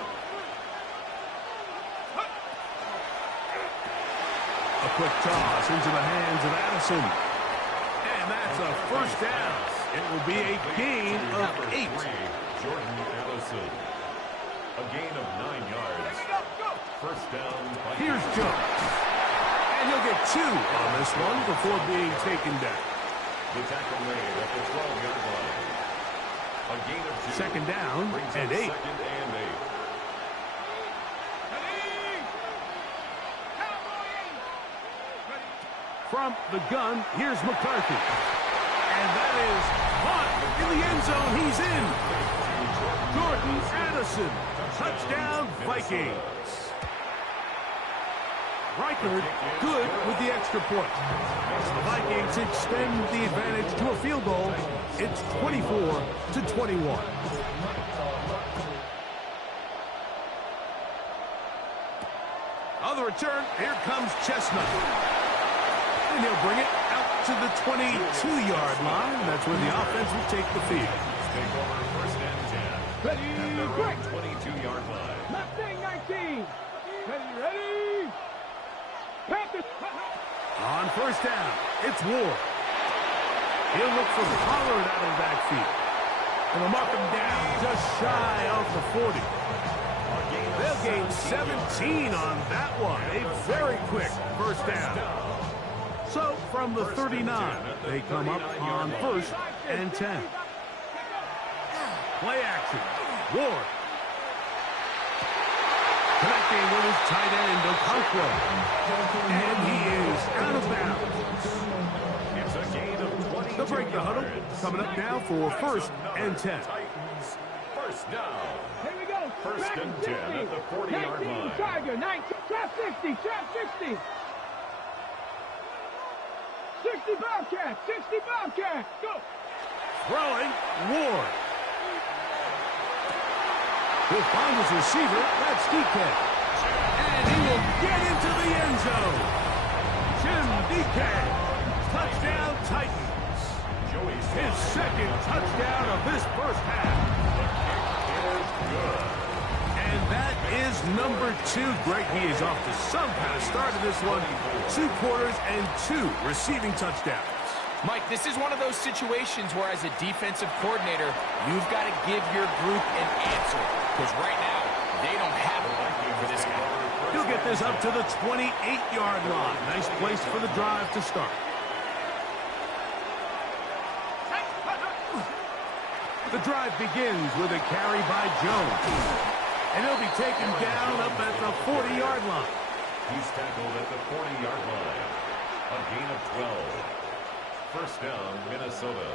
A quick toss into the hands of Addison. And that's a 1st down. It will be a gain of 8. Jordan Addison. A gain of 9 yards. 1st down. Here's Jones. And he'll get 2 on this one before being taken down. The tackle made at the 12-yard line. A gain of 2. 2nd down and 8. 2nd and 8. From the gun, here's McCarthy. And that is caught in the end zone. He's in. Jordan Addison. Touchdown, Vikings. Reichard good with the extra point. The Vikings extend the advantage to a field goal. It's 24-21. On the return, here comes Chestnut. And he'll bring it out to the 22-yard line. That's where the offense will take the field. Take over 1st and 10. Ready, quick. 22-yard line. Mustang 19. Ready. Panthers. On 1st down, it's Ward. He'll look for Pollard out of the backfield. And they'll mark him down just shy of the 40. They'll gain 17 on that one. A very quick 1st down. So from the 39, they come up on 1st and 10. Play action. Ward. Connecting with his tight end, Okonkwo. And he is out of bounds. It's a gain of 20. They'll break the huddle. Coming up now for 1st and 10. Titans. 1st down. Here we go. 1st and 10 at the 40-yard 19, line. Tiger, 19, trap 60, trap 60. 60 Bobcat, 60 Bobcat, go. Throwing, Ward. He'll find his receiver, that's DK. And he will get into the end zone. Jim DK. Touchdown Titans. His 2nd touchdown of this 1st half. Is good. And that is number 2. Greg, he is off to some kind of start in this one. 2 quarters and 2 receiving touchdowns. Mike, this is one of those situations where as a defensive coordinator, you've got to give your group an answer. Because right now, they don't have one for this guy. He'll get this up to the 28-yard line. Nice place for the drive to start. The drive begins with a carry by Jones. And he'll be taken down up at the 40-yard line. He's tackled at the 40-yard line. A gain of 12. 1st down, Minnesota.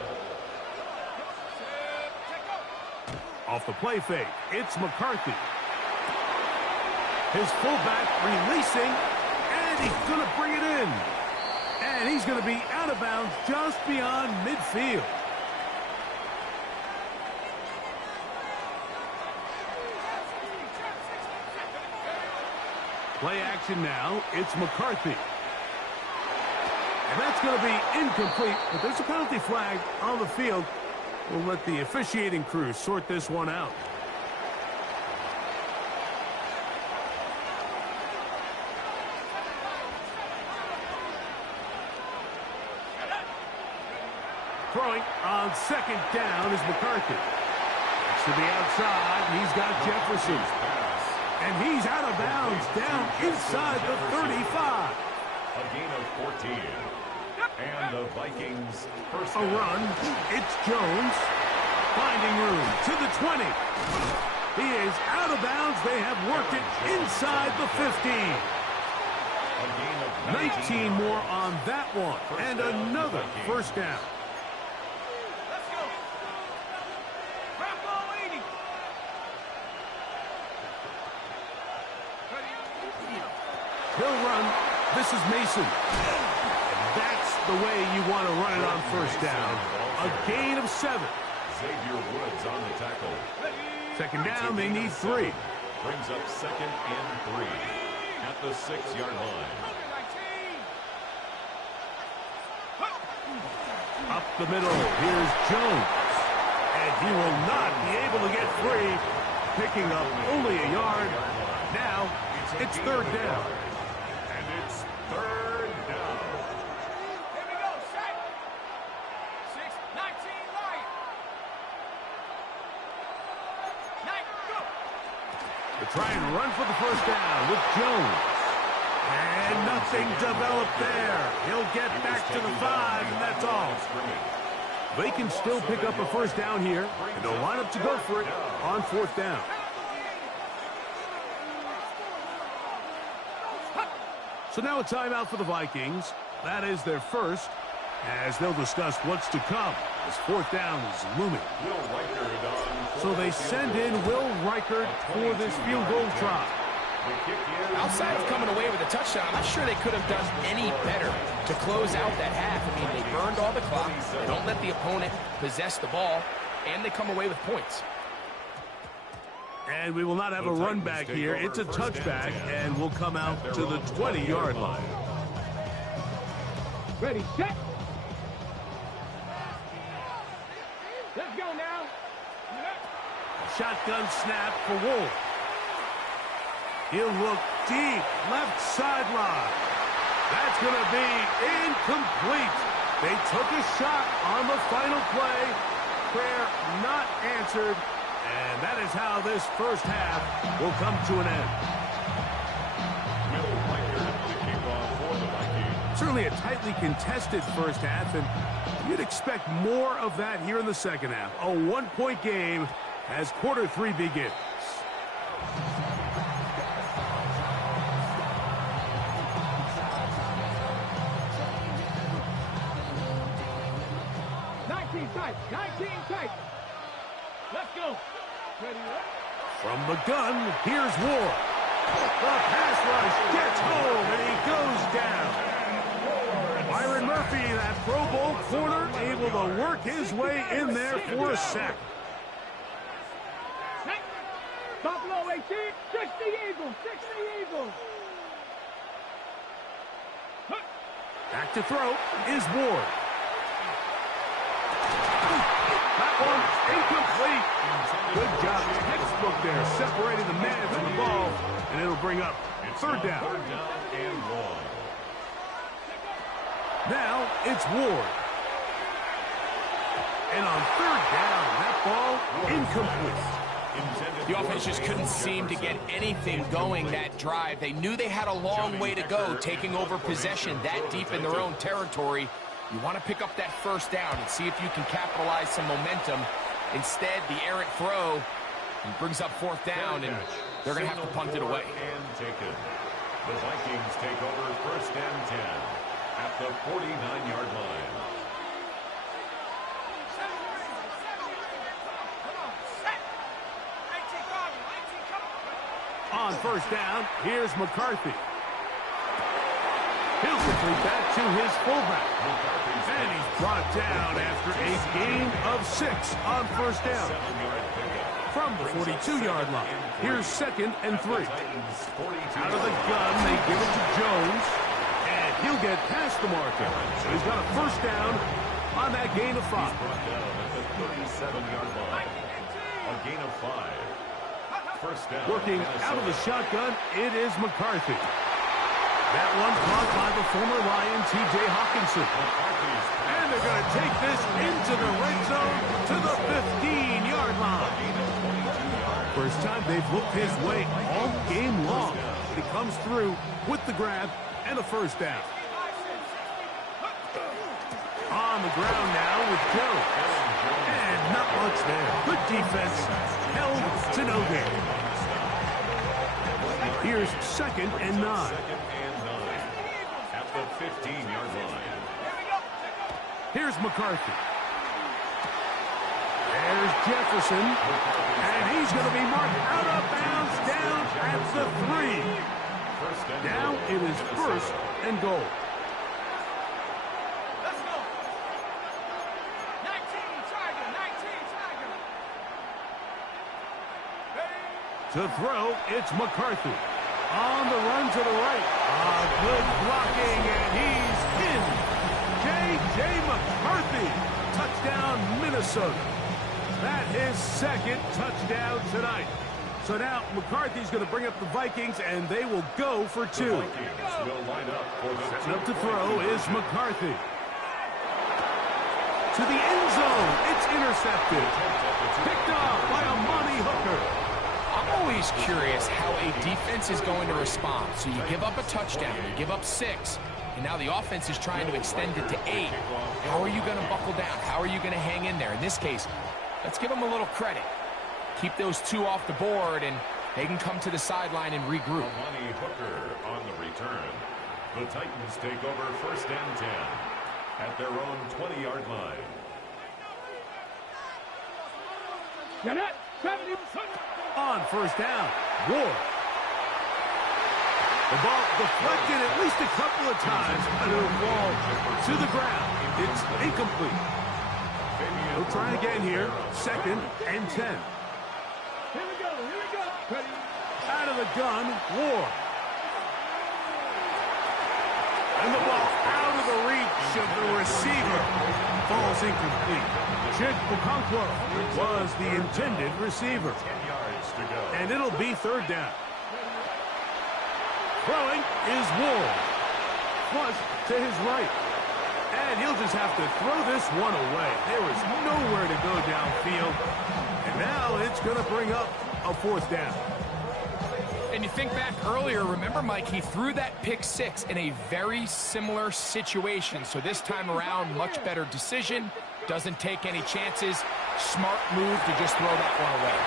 Off the play fake, it's McCarthy. His fullback releasing, and he's going to bring it in. And he's going to be out of bounds just beyond midfield. Play action now. It's McCarthy. And that's going to be incomplete, but there's a penalty flag on the field. We'll let the officiating crew sort this one out. Throwing on second down is McCarthy. It's to the outside. He's got Jefferson. And he's out of bounds down inside the 35. A gain of 14. And the Vikings first. A run. It's Jones. Finding room to the 20. He is out of bounds. They have worked it inside the 15. 19 more on that one. And another first down. He'll run. This is Mason. And that's the way you want to run it on first down. A gain of 7. Xavier Woods on the tackle. Second down, they need 3. Brings up second and 3 at the 6-yard line. Up the middle, here's Jones. And he will not be able to get free. Picking up only a yard. Now, it's third down. And it's third down. Here we go, set. 6, 19, right. 9, go. They try and run for the first down with Jones. And nothing developed there. He'll get back to the 5, and that's all. They can still pick up a first down here, and they'll line up to go for it on fourth down. So now a timeout for the Vikings. That is their first, as they'll discuss what's to come as fourth down is looming. So they send in Will Reichard for this field goal try. Outside of coming away with a touchdown, I'm not sure they could have done any better to close out that half. I mean, they burned all the clock. They don't let the opponent possess the ball, and they come away with points. And we will not have a run back here. It's a touchback, and we'll come out to the 20-yard line. Ready, set. Let's go now. Shotgun snap for Wolf. He'll look deep, left sideline. That's going to be incomplete. They took a shot on the final play. Prayer not answered. And that is how this first half will come to an end. Certainly a tightly contested first half, and you'd expect more of that here in the second half. A one-point game as quarter 3 begins. Tight, 19 tight. Let's go. Ready, From the gun, here's Ward. The pass rush gets home, and he goes down. Byron Murphy, that Pro Bowl corner, able to work his way in there for a sack. Buffalo 18, 60 Eagles, 60 Eagles. Back to throw is Ward. That one's incomplete. Good job. Textbook there, separating the man from the ball, and it'll bring up third down. And 1. Now it's Ward. And on third down, that ball incomplete. The offense just couldn't seem to get anything going that drive. They knew they had a long way to go, taking over possession that deep in their own territory. You want to pick up that first down and see if you can capitalize some momentum. Instead, the errant throw brings up fourth down, and they're going to have to punt it away. The Vikings take over first and 10 at the 49-yard line. On first down, here's McCarthy. He'll complete that to his fullback. And he's brought down after a gain of 6 on first down. From the 42-yard line, here's 2nd and 3. Out of the gun, they give it to Jones. And he'll get past the marker. So he's got a first down on that gain of 5. Brought down at the 37-yard line. A gain of 5. First down. Working out of the shotgun, it is McCarthy. That one caught by the former Lion, T.J. Hawkinson. And they're going to take this into the red zone to the 15-yard line. First time they've looked his way all game long. He comes through with the grab and a first down. On the ground now with Jones. And not much there. Good defense. Held to no gain. Here's 2nd and 9. At the 15-yard line. Here's McCarthy. There's Jefferson. And he's going to be marked out of bounds down at the 3. Now it is 1st and goal. Let's go. 19 Tiger, 19 Tiger. To throw, it's McCarthy. On the run to the right. Good blocking, and he's in. J.J. McCarthy. Touchdown, Minnesota. That his 2nd touchdown tonight. So now McCarthy's going to bring up the Vikings, and they will go for 2. The Vikings will line up for the Setting up to throw is McCarthy. To the end zone. It's intercepted. Picked off by Amani Hooker. I'm always curious how a defense is going to respond. So you give up a touchdown, you give up 6, and now the offense is trying to extend it to 8. How are you going to buckle down? How are you going to hang in there? In this case, let's give them a little credit. Keep those 2 off the board, and they can come to the sideline and regroup. Amani Hooker on the return. The Titans take over 1st and 10 at their own 20-yard line. On first down, Ward. The ball deflected at least a couple of times, but it'll fall to the ground. It's incomplete. We'll try again here. 2nd and 10. Here we go. Out of the gun, Ward. And the ball out of the reach of the receiver. Falls incomplete. Chigbukonkwo was the intended receiver. 10 yards to go. And it'll be 3rd down. Throwing is Ward. Flush to his right. And he'll just have to throw this one away. There was nowhere to go downfield. And now it's going to bring up a 4th down. And you think back earlier, remember, Mike, he threw that pick 6 in a very similar situation. So this time around, much better decision. Doesn't take any chances. Smart move to just throw that one away.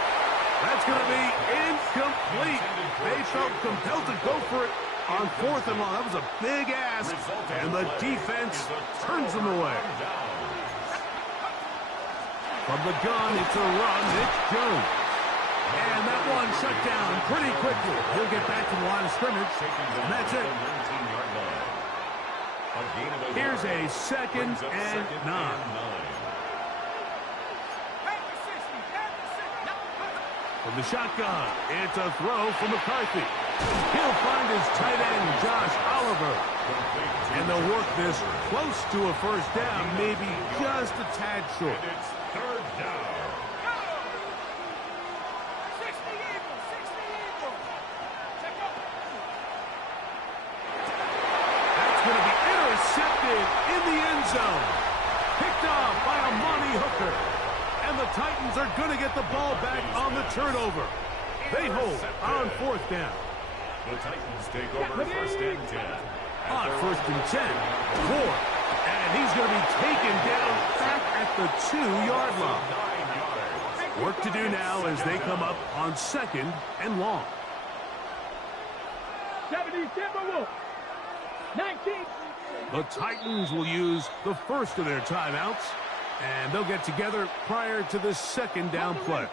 That's going to be incomplete. They felt compelled to go for it on 4th and long. That was a big ask, and the defense turns them away. From the gun, it's a run. It's Jones. And that one shut down pretty quickly. He'll get back to the line of scrimmage, and that's it. Here's a 2nd and 9. From the shotgun, it's a throw for McCarthy. He'll find his tight end, Josh Oliver. And they'll work this close to a first down, maybe just a tad short. It's 3rd down. 60 Eagles, 60 Eagles. Check up. That's going to be intercepted in the end zone. Picked off by Amani Hooker. And the Titans are going to get the ball back on the turnover. They hold on 4th down. The Titans take over 1st and 10. On 1st and 10, Ward. And he's going to be taken down back at the 2-yard line. 9 yards. Work to do now as they come up on 2nd and long. 70, 19. The Titans will use the first of their timeouts, and they'll get together prior to the 2nd down play.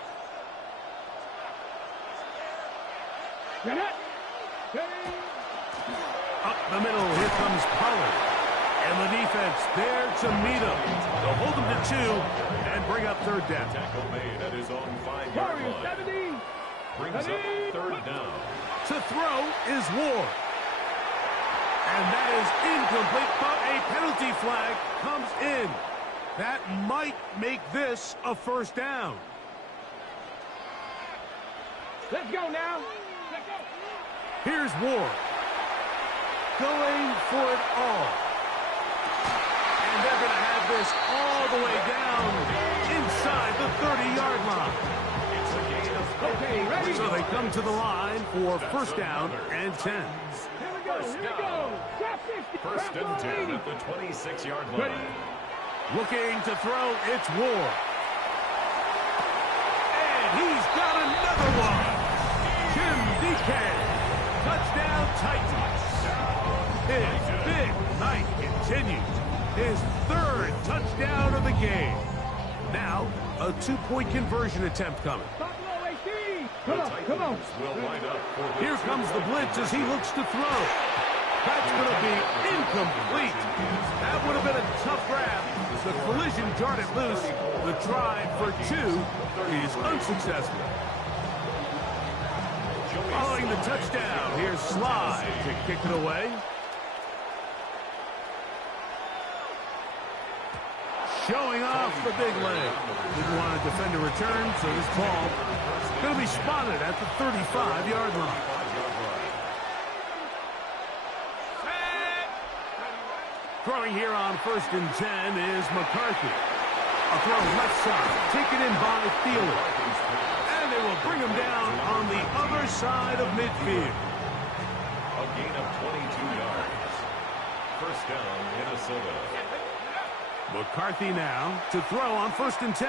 Up the middle, here comes Pollard. And the defense there to meet him. They'll hold him to 2 and bring up third down. Tackle made at his own 5-yard line. Brings up third down. To throw is Ward. And that is incomplete, but a penalty flag comes in. That might make this a first down. Let's go now. Let's go. Here's Ward. Going for it all. And they're going to have this all the way down inside the 30-yard line. It's a gain of Okay, ready? So they come to the line for first down and 10. Here we go. Here we go. Drop 50. First and 10 at the 26-yard line. Looking to throw, it's Ward. And he's got another one. Jim DK. Touchdown Titans. His big night continues. His third touchdown of the game. Now, a 2-point conversion attempt coming. Buffalo AC. The Come on, come on. Titans will line up for the Here comes the blitz as he looks to throw. That's going to be incomplete. That would have been a tough grab. The collision darted loose. The try for 2 is unsuccessful. Following the touchdown, here's Sly to kick it away. Showing off the big leg. Didn't want to defend a return, so this ball is going to be spotted at the 35-yard line. Throwing here on first and 10 is McCarthy. A throw left side, taken in by Thielen. And they will bring him down on the other side of midfield. A gain of 22 yards. First down, Minnesota. McCarthy now to throw on first and 10.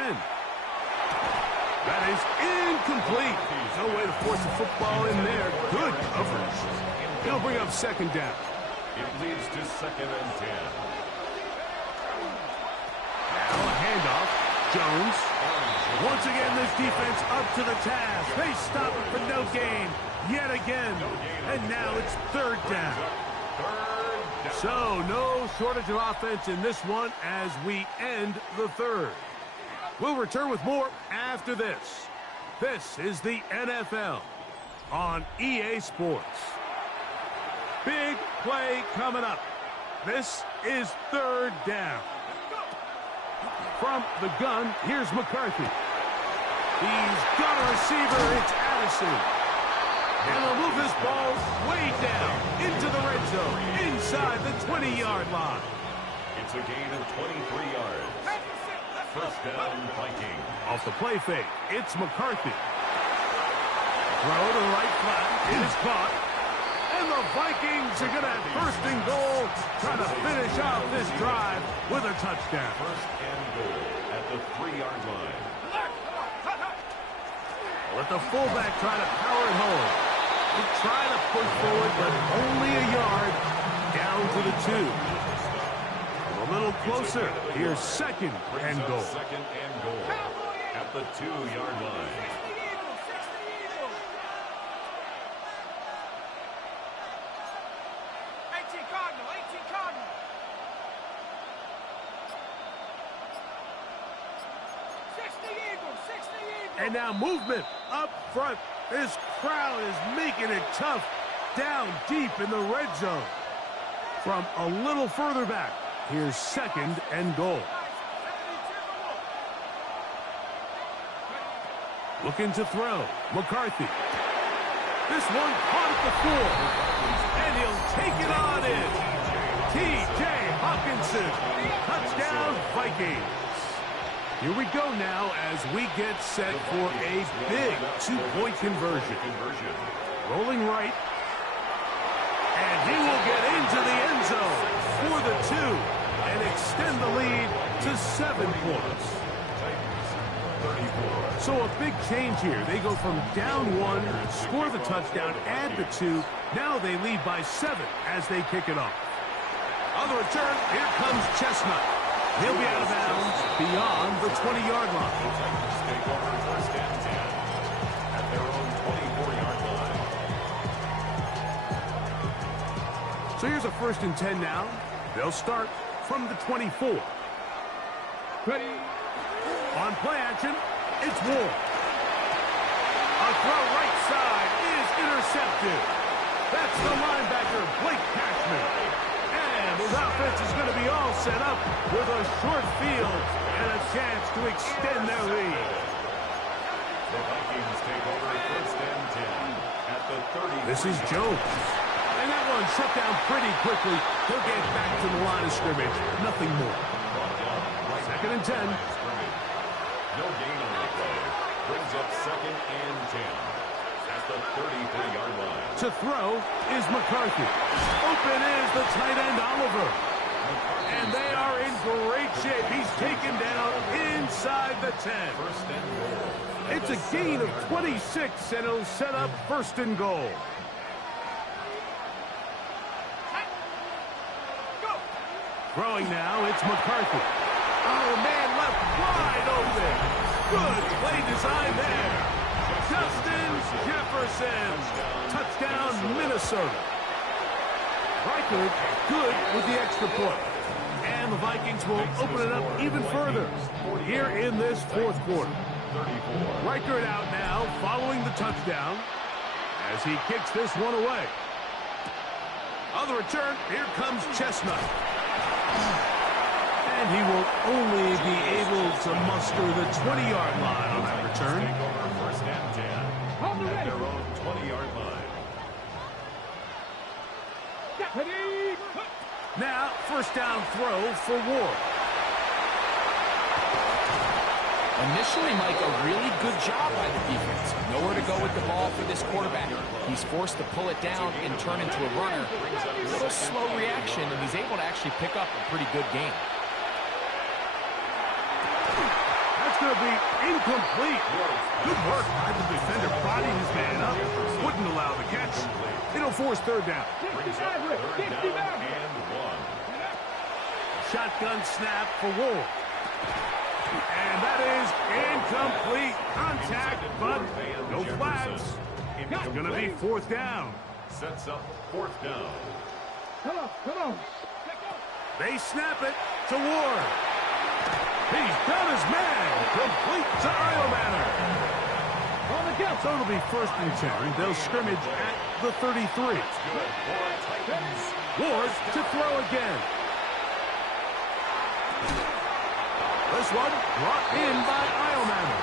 That is incomplete. No way to force the football in there. Good coverage. He'll bring up second down. It leads to second and 10. Now a handoff. Jones. Once again, this defense up to the task. They stop it for no gain yet again. And now it's third down. So no shortage of offense in this one as we end the third. We'll return with more after this. This is the NFL on EA Sports. Big play coming up. This is third down. From the gun, here's McCarthy. He's got a receiver. It's Addison. And they'll move this ball way down into the red zone, inside the 20-yard line. It's a gain of 23 yards. First down, Viking. Off the play fake, it's McCarthy. Throw to the right flat. It is caught. And the Vikings are going to have first and goal, trying to finish off this drive with a touchdown. First and goal at the 3-yard line. Let the fullback try to power it home. They try to push forward, but only a yard down to the 2. A little closer. Here's second and goal. Second and goal at the 2-yard line. 18 Cardinal, 18 Cardinal. 60 Eagles, 60 Eagles. And now movement up front. This crowd is making it tough down deep in the red zone. From a little further back, here's second and goal. Looking to throw. McCarthy. This one caught at the 4. And he'll take it on in. T.J. Hawkinson. Touchdown, Vikings. Here we go now as we get set for a big 2-point conversion. Rolling right. And he will get into the end zone for the 2 and extend the lead to 7 points. So a big change here. They go from down 1, score the touchdown, add the 2. Now they lead by 7 as they kick it off. On the return, here comes Chestnut. He'll be out of bounds beyond the 20-yard line. Take over first and 10 at their own 24-yard line. So here's a 1st and 10 now. They'll start from the 24. Ready. On play action, it's Ward. A throw right side is intercepted. That's the linebacker, Blake Cashman. And his offense is going to be all set up with a short field and a chance to extend their lead. The Vikings take over 1st and 10 at the 30. This is Jones. And that one shut down pretty quickly. He'll get back to the line of scrimmage. Nothing more. 2nd and 10. No gain on the play. Brings up 2nd and 10 at the 33-yard line. To throw is McCarthy. Open is the tight end, Oliver. And they are in great shape. He's taken down inside the 10. 1st and goal. It's a gain of 26, and it'll set up 1st and goal. Throwing now, it's McCarthy. Oh, man, left wide open. Good play design there. Justin Jefferson. Touchdown, Minnesota. Reichard, good with the extra point. And the Vikings will open it up even further here in this 4th quarter. Reichard out now following the touchdown as he kicks this one away. On the return, here comes Chestnut. And he will only be able to muster the 20-yard line on that return. Take over 1st and 10 at their own 20-yard line. Now, 1st down throw for Ward. Initially, Mike, a really good job by the defense. Nowhere to go with the ball for this quarterback. He's forced to pull it down and turn into a runner. A little slow reaction, and he's able to actually pick up a pretty good game. That's going to be incomplete. Good work by the defender, prodding his man up. Wouldn't allow the catch. It'll force 3rd down. Brings up 3rd down and 1. Shotgun snap for Ward. And that is incomplete. Contact, but no flags. It's going to be 4th down. Sets up 4th down. Come on. They snap it to Ward. He's got his man. Complete to Iomanner. On the count. So it'll be 1st and 10. They'll scrimmage at the 33. Ward to throw again. This one brought in by Iomanner.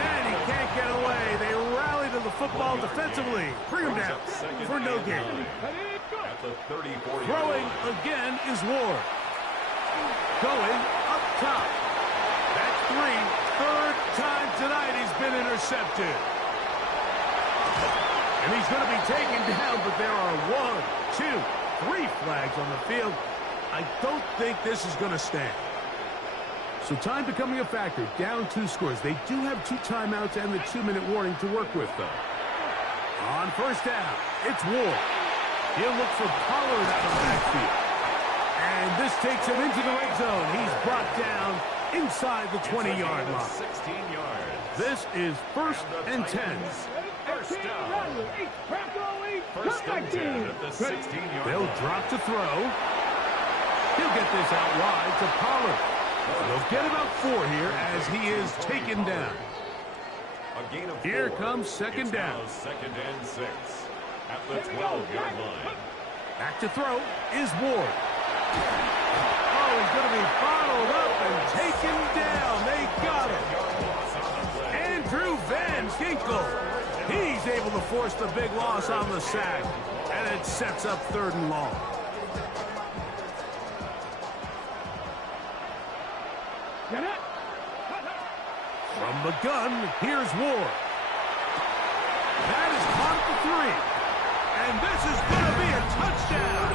And he can't get away. They rally to the football defensively. Bring him down for no gain. At the 34. Throwing again is Ward. Going up top. That's 3. 3rd time tonight he's been intercepted. And he's going to be taken down, but there are 1, 2, 3 flags on the field. I don't think this is going to stand. So time becoming a factor. Down 2 scores. They do have 2 timeouts and the 2-minute warning to work with, though. On 1st down, it's Ward. He'll look for Pollard out of the backfield. And this takes him into the red zone. He's brought down inside the 20-yard line. 16 yards. This is 1st and 10. 1st down. 1st and 10 at the 16-yard They'll line. drop to throw. He'll get this out wide to Pollard. They'll get about 4 here as he is taken down. A gain of 4. Here comes 2nd It's down. now 2nd and 6 at the 12-yard line. Back to throw is Ward. Oh, he's going to be bottled up and taken down. They got him. Andrew Van Ginkel. He's able to force the big loss on the sack. And it sets up 3rd and long. From the gun, here's Ward. That is caught at the 3. And this is going to be a touchdown.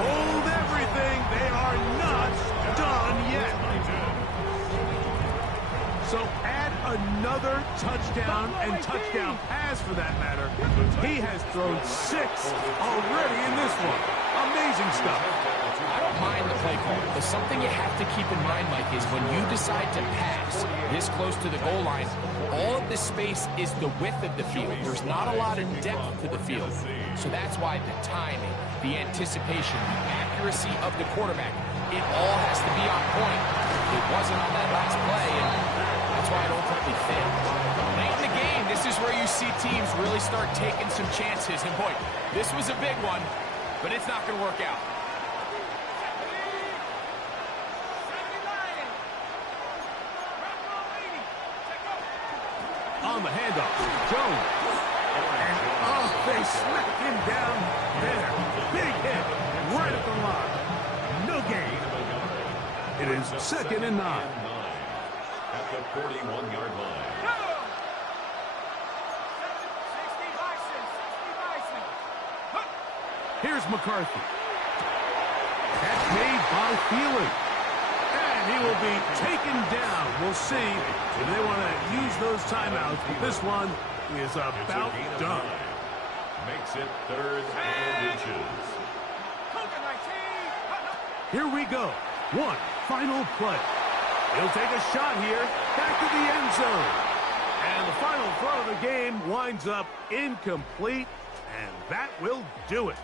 Hold everything. They are not done yet. So add another touchdown and touchdown pass for that matter. He has thrown 6 already in this one. Amazing stuff. I don't mind the play call. But something you have to keep in mind, Mike, is when you decide to pass this close to the goal line, all of the space is the width of the field. There's not a lot of depth to the field. So that's why the timing, the anticipation, the accuracy of the quarterback, it all has to be on point. It wasn't on that last play, and that's why it ultimately failed. Late in the game, this is where you see teams really start taking some chances. And boy, this was a big one, but it's not going to work out. On the handoff, Jones. And oh, they smacked him down there. Big hit right at the line. No gain. It is 2nd and 9. At the 41-yard line. Here's McCarthy. That's made by Thielen. And he will be taken down. We'll see if they want to use those timeouts. But this one is about done. Makes it 3rd and inches. Here we go. One final play. He'll take a shot here. Back to the end zone. And the final throw of the game winds up incomplete. And that will do it.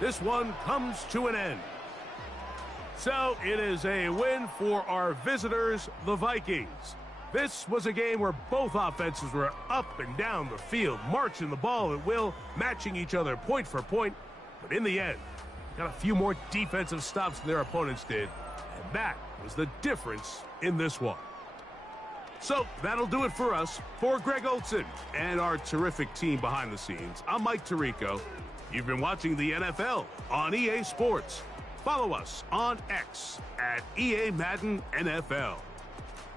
This one comes to an end. So it is a win for our visitors, the Vikings. This was a game where both offenses were up and down the field, marching the ball at will, matching each other point for point. But in the end, got a few more defensive stops than their opponents did. And that was the difference in this one. So that'll do it for us. For Greg Olson and our terrific team behind the scenes, I'm Mike Tirico. You've been watching the NFL on EA Sports. Follow us on X at EA Madden NFL.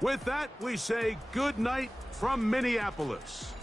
With that, we say good night from Minneapolis.